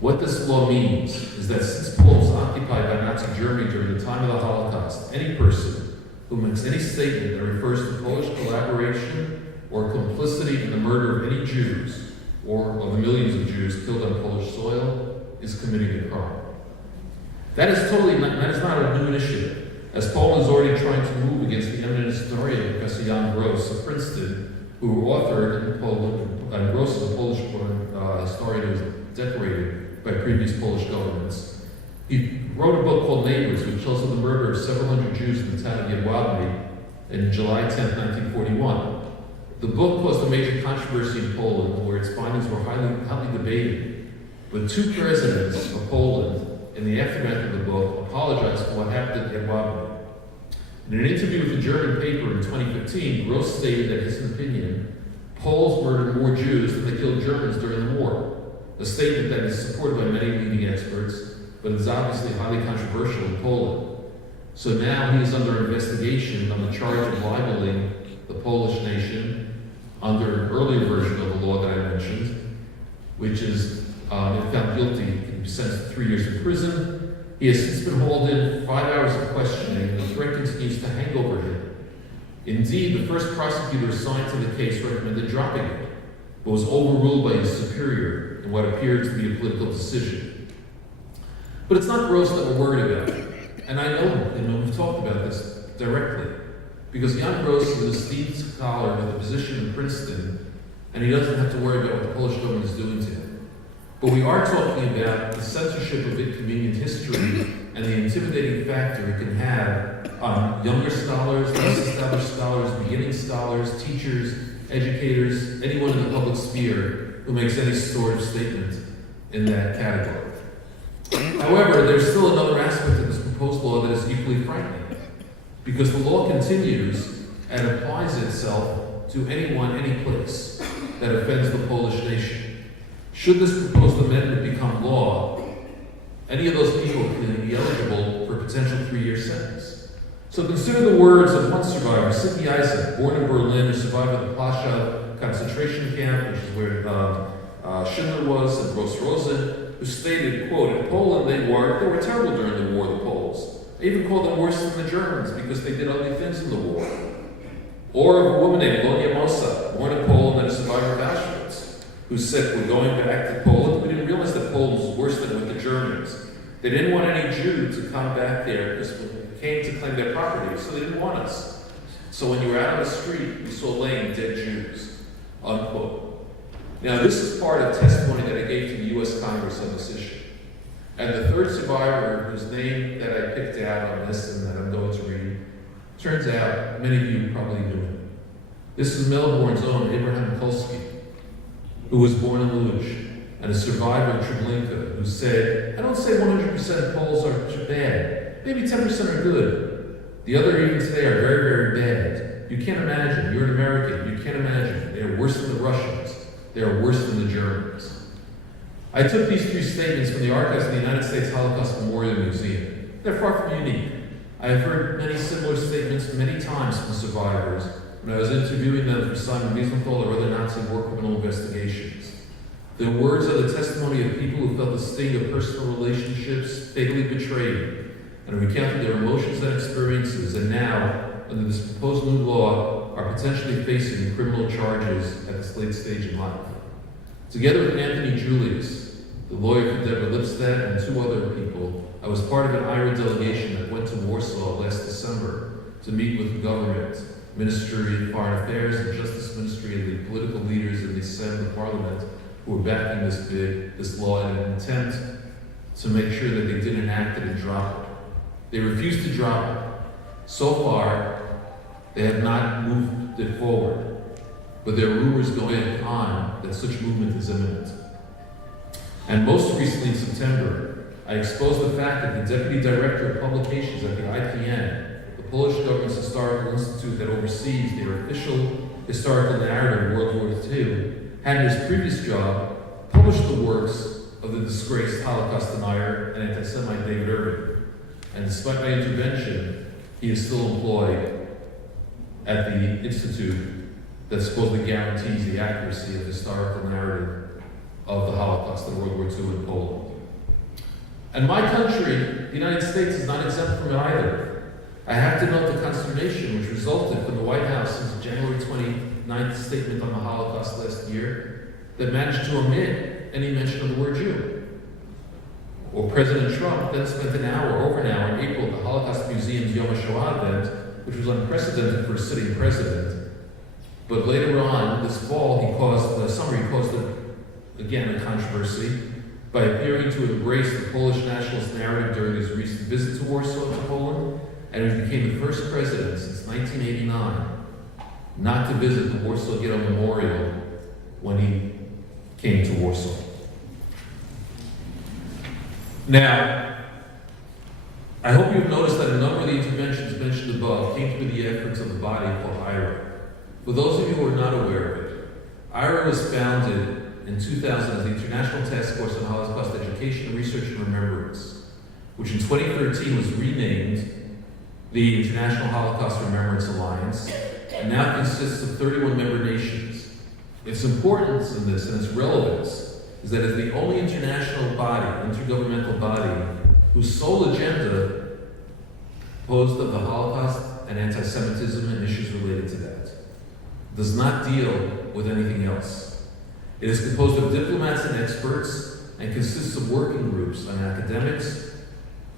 What this law means is that since Poland was occupied by Nazi Germany during the time of the Holocaust, any person who makes any statement that refers to Polish collaboration or complicity in the murder of any Jews or of the millions of Jews killed on Polish soil is committing a crime. That is not a new initiative, as Poland is already trying to move against the eminent historian Professor Jan Gross of Princeton, who authored in Poland, and Gross is a Polish-born historian who was decorated by previous Polish governments. He wrote a book called Neighbors, which tells of the murder of several hundred Jews in the town of Jedwabne in July 10, 1941. The book caused a major controversy in Poland, where its findings were highly debated. But two presidents of Poland, in the aftermath of the book, apologized for what happened at Jedwabne. In an interview with a German paper in 2015, Gross stated that, in his opinion, Poles murdered more Jews than they killed Germans during the war, a statement that is supported by many leading experts, but is obviously highly controversial in Poland. So now he is under investigation on the charge of libeling the Polish nation under an earlier version of the law that I mentioned, which is, if found guilty, can be sentenced to 3 years in prison. He has since been hauled in 5 hours of questioning, and the threat continues to hang over him. Indeed, the first prosecutor assigned to the case recommended dropping it, but was overruled by his superior in what appeared to be a political decision. But it's not Gross that we're worried about, and I know him, and we've talked about this directly, because Jan Gross is an esteemed scholar with a position in Princeton, and he doesn't have to worry about what the Polish government is doing to him. But we are talking about the censorship of inconvenient history and the intimidating factor it can have on younger scholars, less established scholars, beginning scholars, teachers, educators, anyone in the public sphere who makes any sort of statement in that category. However, there's still another aspect of this proposed law that is equally frightening, because the law continues and applies itself to anyone, any place that offends the Polish nation. Should this proposed amendment become law, any of those people can be eligible for a potential 3-year sentence. So consider the words of one survivor, Sidney Isaac, born in Berlin, who survived at the Plaszow concentration camp, which is where Schindler was, and Gross Rosen, who stated, quote, "In Poland they were terrible during the war, the Poles. They even called them worse than the Germans because they did ugly things in the war." Or of a woman named Lonia Mosa, born in Poland and a survivor of Auschwitz, who said, "We're going back to Poland. We didn't realize that Poland was worse than with the Germans. They didn't want any Jew to come back there because we came to claim their property, so they didn't want us. So when you were out on the street, we saw laying dead Jews," unquote. Now, this is part of testimony that I gave to the U.S. Congress on this issue. And the third survivor, whose name that I picked out on this and that I'm going to read, turns out many of you probably knew him. This is Melbourne's own Abraham Mikulski, who was born in Lodz, and a survivor of Treblinka, who said, "I don't say 100% Poles are bad. Maybe 10% are good. The other even today are very, very bad. You can't imagine. You're an American. You can't imagine. They are worse than the Russians. They are worse than the Germans." I took these 3 statements from the archives of the United States Holocaust Memorial Museum. They're far from unique. I have heard many similar statements many times from survivors when I was interviewing them for Simon Weisenthal or other Nazi war criminal investigations. The words are the testimony of people who felt the sting of personal relationships fatally betrayed and recounted their emotions and experiences, and now, under this proposed new law, are potentially facing criminal charges at this late stage in life. Together with Anthony Julius, the lawyer for Deborah Lipstadt, and 2 other people, I was part of an IRA delegation that went to Warsaw last December to meet with the government, Ministry of Foreign Affairs, and Justice Ministry, and the political leaders in the Senate and Parliament who were backing this law in an attempt to make sure that they didn't enact it and drop it. They refused to drop it. So far, they have not moved it forward, but there are rumors going on that such movement is imminent. And most recently in September, I exposed the fact that the Deputy Director of Publications at the IPN, the Polish government's historical institute that oversees their official historical narrative of World War II, had in his previous job published the works of the disgraced Holocaust denier and anti-Semite David Irving. And despite my intervention, he is still employed at the institute that supposedly guarantees the accuracy of the historical narrative of the Holocaust and World War II in Poland. And my country, the United States, is not exempt from it either. I have to note the consternation which resulted from the White House since January 20, Ninth Statement on the Holocaust last year that managed to omit any mention of the word Jew. Or President Trump then spent over an hour in April at the Holocaust Museum's Yom HaShoah event, which was unprecedented for a sitting president. But later on, this fall, he caused again a controversy by appearing to embrace the Polish nationalist narrative during his recent visit to Warsaw to Poland, and he became the first president since 1989 not to visit the Warsaw Ghetto Memorial when he came to Warsaw. Now, I hope you've noticed that a number of the interventions mentioned above came through the efforts of a body called IRA. For those of you who are not aware of it, IRA was founded in 2000 as the International Task Force on Holocaust Education, Research, and Remembrance, which in 2013 was renamed the International Holocaust Remembrance Alliance, and now consists of 31 member nations. Its importance in this and its relevance is that it's the only international body, intergovernmental body, whose sole agenda composed of the Holocaust and anti-Semitism and issues related to that. It does not deal with anything else. It is composed of diplomats and experts and consists of working groups on academics,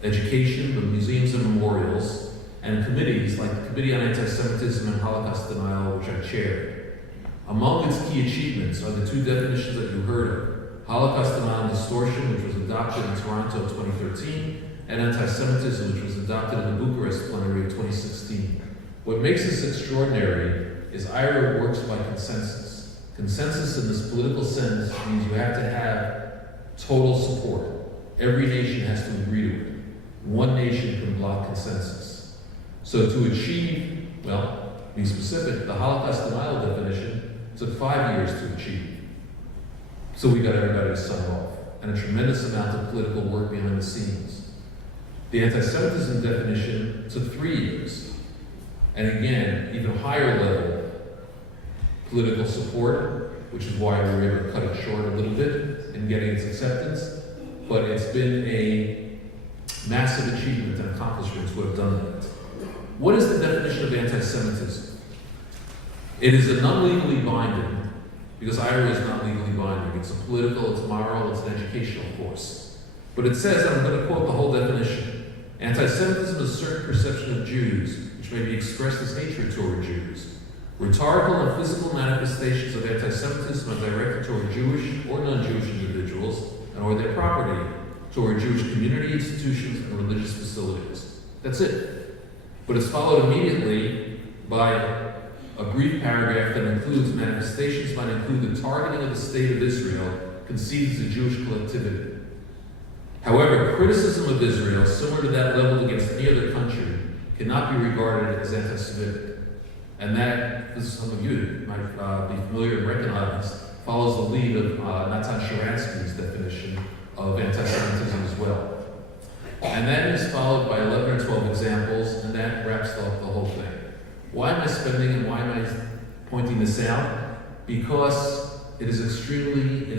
education, the museums and memorials, and committees like the Committee on Anti-Semitism and Holocaust Denial, which I chaired. Among its key achievements are the two definitions that you heard of: Holocaust denial and distortion, which was adopted in Toronto in 2013, and anti-Semitism, which was adopted in the Bucharest plenary of 2016. What makes this extraordinary is IRA works by consensus. Consensus in this political sense means you have to have total support. Every nation has to agree to it. One nation can block consensus. So to achieve, well, be specific, the Holocaust denial definition took 5 years to achieve. So we got everybody to sign off, and a tremendous amount of political work behind the scenes. The anti-Semitism definition took 3 years, and again, even higher level political support, which is why we were able to cut it short a little bit in getting its acceptance, but it's been a massive achievement and accomplishment to have done that. What is the definition of anti-Semitism? It is a non-legally binding, because IRA is not legally binding. It's a political, it's moral, it's an educational course. But it says, and I'm going to quote the whole definition, anti-Semitism is a certain perception of Jews, which may be expressed as hatred toward Jews. Rhetorical and physical manifestations of anti-Semitism are directed toward Jewish or non-Jewish individuals and or their property, toward Jewish community, institutions, and religious facilities. That's it. But it's followed immediately by a brief paragraph that includes manifestations might include the targeting of the state of Israel conceived as a Jewish collectivity. However, criticism of Israel, similar to that leveled against any other country, cannot be regarded as anti-Semitic. And that, as some of you might be familiar and recognize, follows the lead of Natan Sharansky's definition of anti-Semitism as well. And that is followed by 11 or 12 examples, and that wraps up the whole thing. Why am I spending and why am I pointing this out? Because it has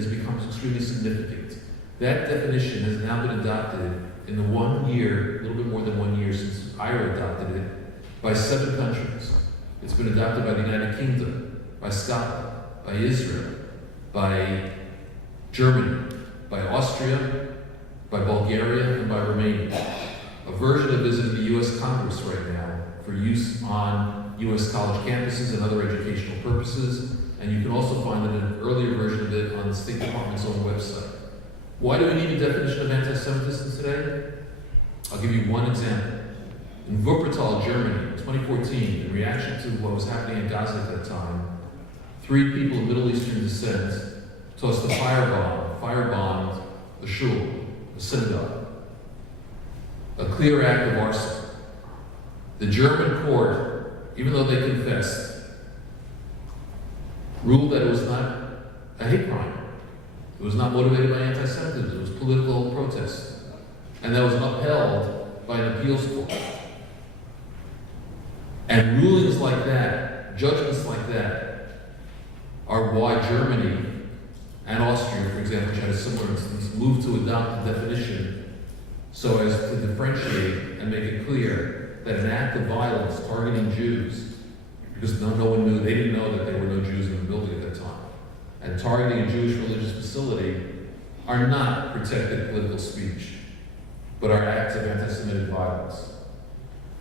become extremely significant. That definition has now been adopted in the 1 year, a little bit more than 1 year since IRA adopted it, by 7 countries. It's been adopted by the United Kingdom, by Scotland, by Israel, by Germany, by Austria, by Bulgaria, and by Romania. A version of it is in the US Congress right now for use on US college campuses and other educational purposes, and you can also find an earlier version of it on the State Department's own website. Why do we need a definition of anti-Semitism today? I'll give you one example. In Wuppertal, Germany, in 2014, in reaction to what was happening in Gaza at that time, 3 people of Middle Eastern descent tossed a firebombed a shul, a synagogue. A clear act of arson. The German court, even though they confessed, ruled that it was not a hate crime. It was not motivated by anti-Semitism. It was political protest. And that was upheld by an appeals court. And rulings like that, judgments like that, are why Germany and Austria, for example, which had a similar instance, moved to adopt the definition so as to differentiate and make it clear that an act of violence targeting Jews because no one knew, they didn't know that there were no Jews in the building at that time. And targeting a Jewish religious facility are not protected political speech, but are acts of anti-Semitic violence.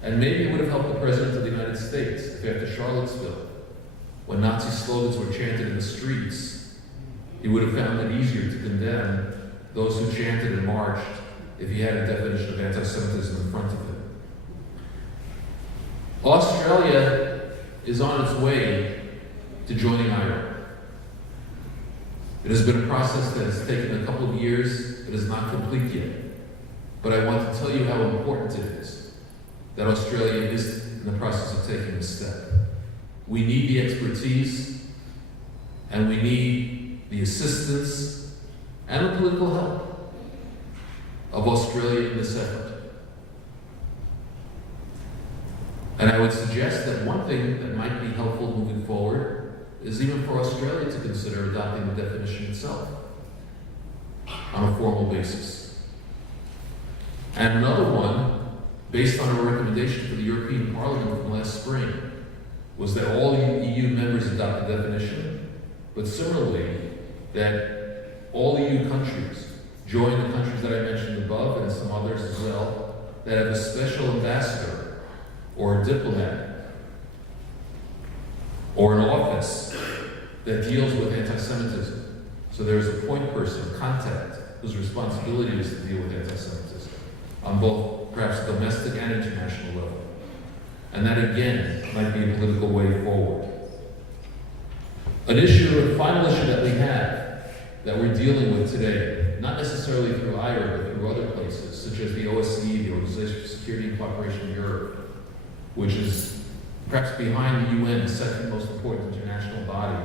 And maybe it would have helped the President of the United States if after Charlottesville, when Nazi slogans were chanted in the streets, he would have found it easier to condemn those who chanted and marched if he had a definition of anti-Semitism in front of him. Australia is on its way to joining IRA. It has been a process that has taken a couple of years. It is not complete yet. But I want to tell you how important it is that Australia is in the process of taking this step. We need the expertise, and we need the assistance and the political help of Australia in this effort. And I would suggest that one thing that might be helpful moving forward is even for Australia to consider adopting the definition itself on a formal basis. And another one, based on a recommendation for the European Parliament from last spring, was that all EU members adopt the definition, but similarly, that all EU countries join the countries that I mentioned above and some others as well, that have a special ambassador or a diplomat or an office that deals with anti-Semitism. So there's a point person, contact, whose responsibility is to deal with anti-Semitism on both perhaps domestic and international level. And that again might be a political way forward. A final issue that we have that we're dealing with today, not necessarily through IRA, but through other places, such as the OSCE, the Organization for Security and Cooperation in Europe, which is perhaps behind the UN, the second most important international body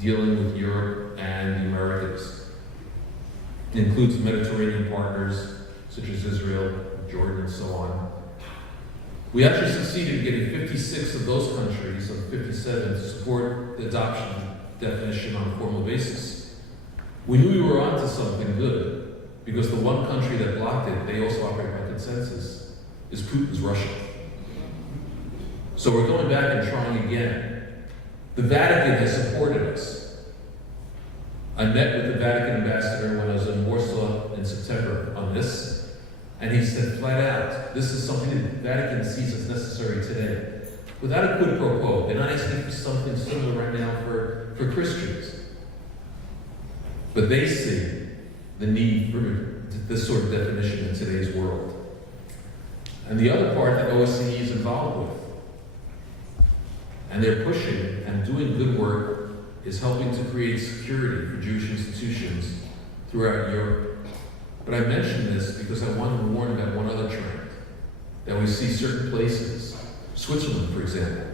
dealing with Europe and the Americas. It includes Mediterranean partners such as Israel, Jordan, and so on. We actually succeeded in getting 56 of those countries, of 57, to support the adoption definition on a formal basis. We knew we were onto something good, because the one country that blocked it, they also operate by consensus, is Putin's Russia. So we're going back and trying again. The Vatican has supported us. I met with the Vatican ambassador when I was in Warsaw in September on this, and he said flat out, this is something the Vatican sees as necessary today. Without a quid pro quo, they're not asking for something similar right now for Christians. But they see the need for this sort of definition in today's world. And the other part that OSCE is involved with, and they're pushing and doing good work, is helping to create security for Jewish institutions throughout Europe. But I mention this because I want to warn about one other trend that we see certain places, Switzerland, for example,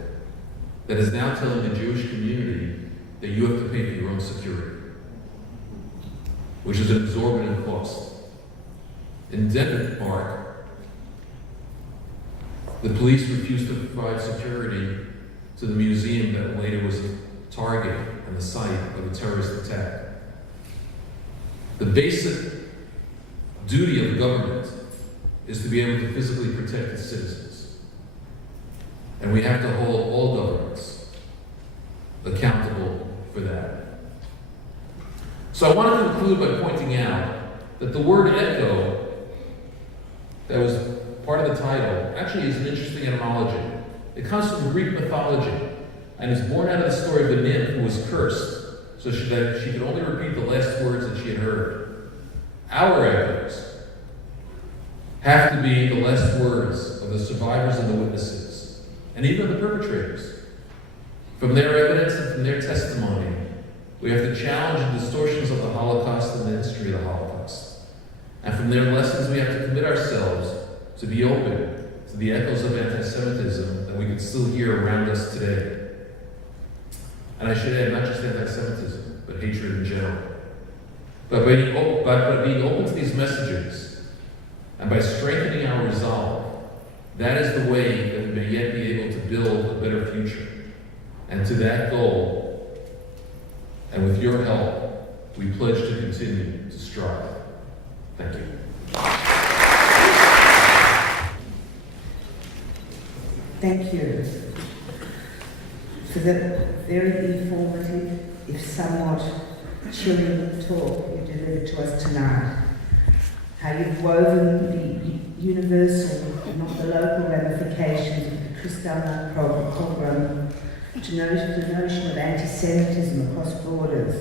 that is now telling the Jewish community that you have to pay for your own security, which is an exorbitant cost. In Denmark, the police refused to provide security to the museum that later was a target and the site of a terrorist attack. The basic duty of the government is to be able to physically protect its citizens. And we have to hold all governments accountable for that. So I want to conclude by pointing out that the word echo, that was part of the title, actually is an interesting etymology. It comes from Greek mythology, and it's born out of the story of a nymph who was cursed, so that she could only repeat the last words that she had heard. Our echoes have to be the last words of the survivors and the witnesses, and even of the perpetrators. From their evidence and from their testimony, we have to challenge the distortions of the Holocaust and the history of the Holocaust. And from their lessons, we have to commit ourselves to be open to the echoes of anti-Semitism that we can still hear around us today. And I should add, not just anti-Semitism, but hatred in general. But by being open to these messages, and by strengthening our resolve, that is the way that we may yet be able to build a better future. And to that goal, and with your help, we pledge to continue to strive. Thank you. Thank you. for the very informative, if somewhat chilling talk you delivered to us tonight. How you've woven the universal, not the local ramifications of the Kristallnacht program to the notion of anti-Semitism across borders,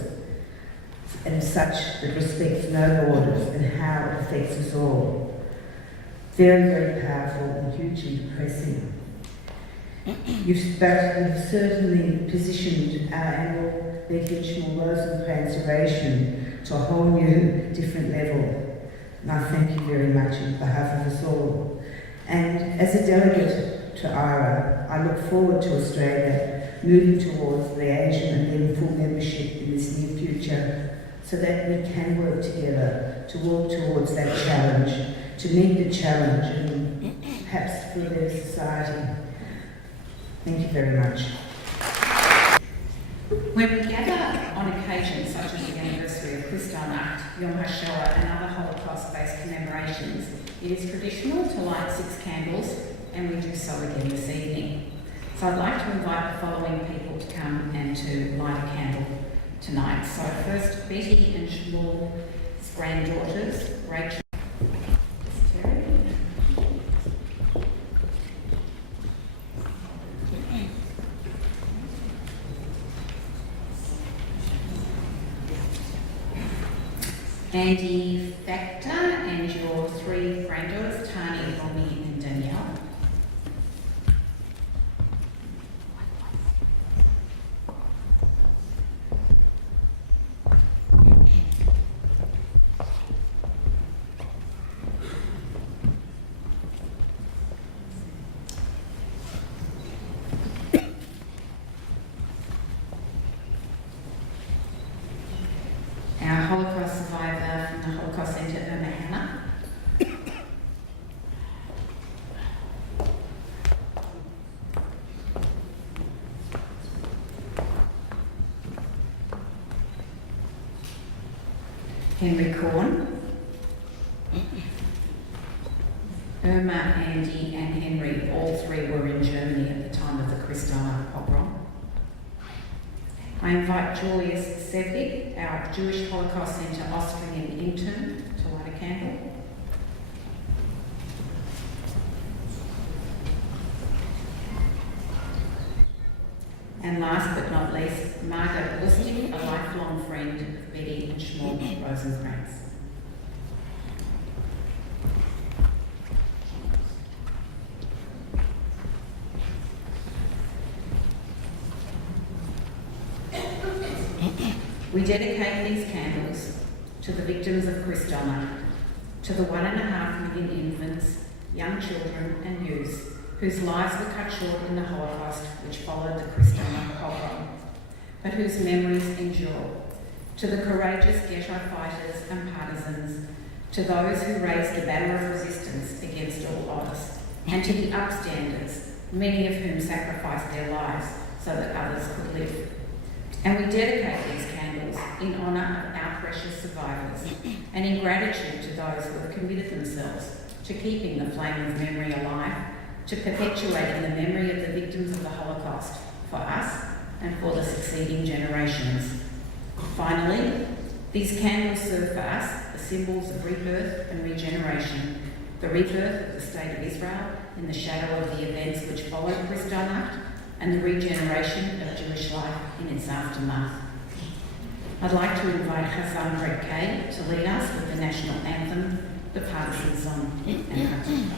and such that respects no borders, and how it affects us all. Very, very powerful and hugely depressing. You've certainly positioned our annual Becky and Shmuel Rosenkranz Oration to a whole new, different level. And I thank you very much on behalf of us all. And as a delegate to IRA, I look forward to Australia moving towards the Asian and then full membership in this near future, so that we can work together to walk towards that challenge, to meet the challenge and perhaps for a better society. Thank you very much. When we gather on occasions such as the anniversary of Kristallnacht, Yom HaShoah and other Holocaust-based commemorations, it is traditional to light 6 candles, and we do so again this evening. So I'd like to invite the following people to come and to light a candle tonight. So first, Betty and Shmuel's granddaughters, Rachel. Andy Factor and your 3 granddaughters, Tani, Romy and Danielle. Our Holocaust survivor from the Holocaust Centre, Irma Hannah. Henry Korn. Irma, Andy and Henry, all 3 were in Germany at the time of the Kristallnacht pogrom. I invite Julius Sevig, our Jewish Holocaust Centre Austrian intern, to light a candle. And last but not least, Margaret Lustig, a lifelong friend of Betty and Shmuel Rosenkranz. We dedicate these candles to the victims of Kristallnacht, to the 1.5 million infants, young children and youths whose lives were cut short in the Holocaust which followed the Kristallnacht pogrom, but whose memories endure, to the courageous ghetto fighters and partisans, to those who raised the banner of resistance against all odds, and to the upstanders, many of whom sacrificed their lives so that others could live. And we dedicate these candles in honour of our precious survivors and in gratitude to those who have committed themselves to keeping the flame of memory alive, to perpetuating the memory of the victims of the Holocaust for us and for the succeeding generations. Finally, these candles serve for us as symbols of rebirth and regeneration, the rebirth of the State of Israel in the shadow of the events which followed Kristallnacht, and the regeneration of Jewish life in its aftermath. I'd like to invite Hassan Greg Kay to lead us with the national anthem, the partisan song, and Hassan.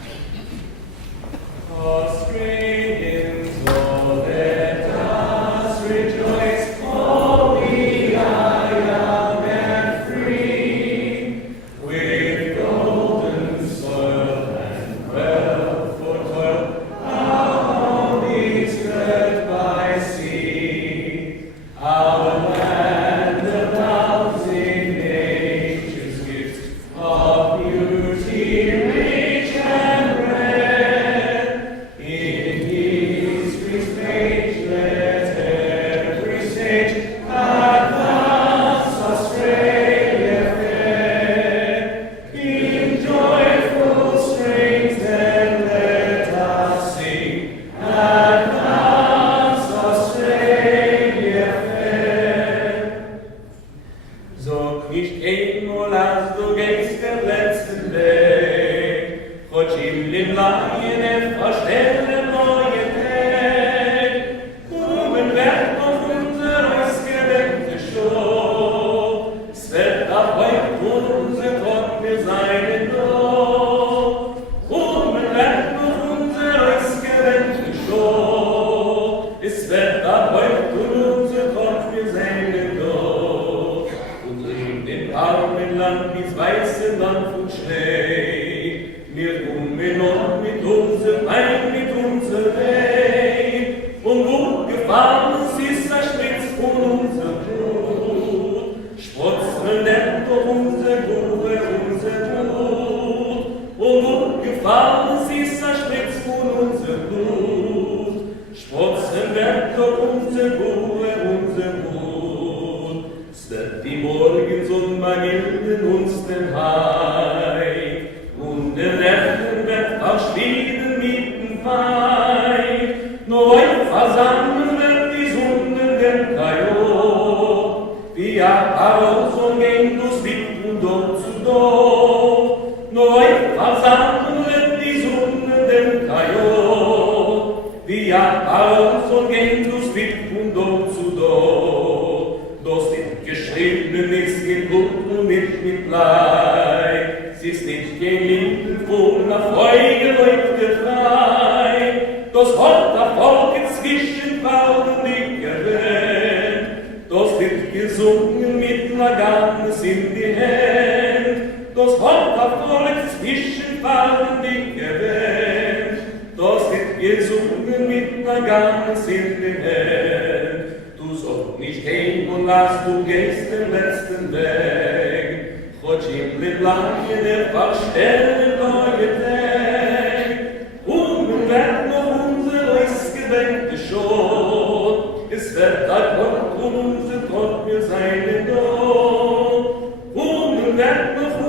Austrians, oh, let us rejoice, for we are young and free, with golden soil and wealth for toil, our home is girt by sea. Our land abounds in nature's gifts of beauty, rich and rare. In du gehst den letzten Weg. Gott im Limlaien verstelle neue Tag. Kommen wird noch unser ausgedeckte Show. Es wird ab heute unser Gott mir seinen Lob. Kommen wird noch unser ausgedeckte Show. Es wird ab heute unser Gott mir seinen Lob. Und in den armen Land bis weiße Land von Schnee. Wir kommen und mit unserem Wein, mit unserem Weg. Und gut gefahren ist der Spritz von unserem Blut. Sprotzen denn doch unser Gute, unser Blut. Und gut gefahren ist der Spritz von unserem Blut. Sprotzen denn doch unser Gute, unser Blut. Es wird die Morgensonne gilden uns den Heim. Und der Rechten wird verschwiegen mit dem Feind. Neu versammeln wird die Sonne den Kajo. Wie Apparos und gehen durchs Wind und dort zu dort. Neu versammeln wird die Sonne den Kajo. Wie Apparos und gehen durchs Wind und dort zu dort. Das nicht geschrieben ist in Blut und nicht mit Blei. Es ist nicht gelitten von der Freude leuchtet frei. Das Wort der Volke zwischen Bauden nicht gewähnt. Das wird gesungen mit einer Gans in die Hände. Das Wort der Volke zwischen Bauden nicht gewähnt. Das wird gesungen mit einer Gans in die Hände. Du sollst nicht gehen und lass du gehst den letzten Weg. Gott im Limlaien verstelle neue Tag. Und wird noch unser ausgedeckte Show. Es wird ein Gott und unser Gott mir seine Not. Und wird noch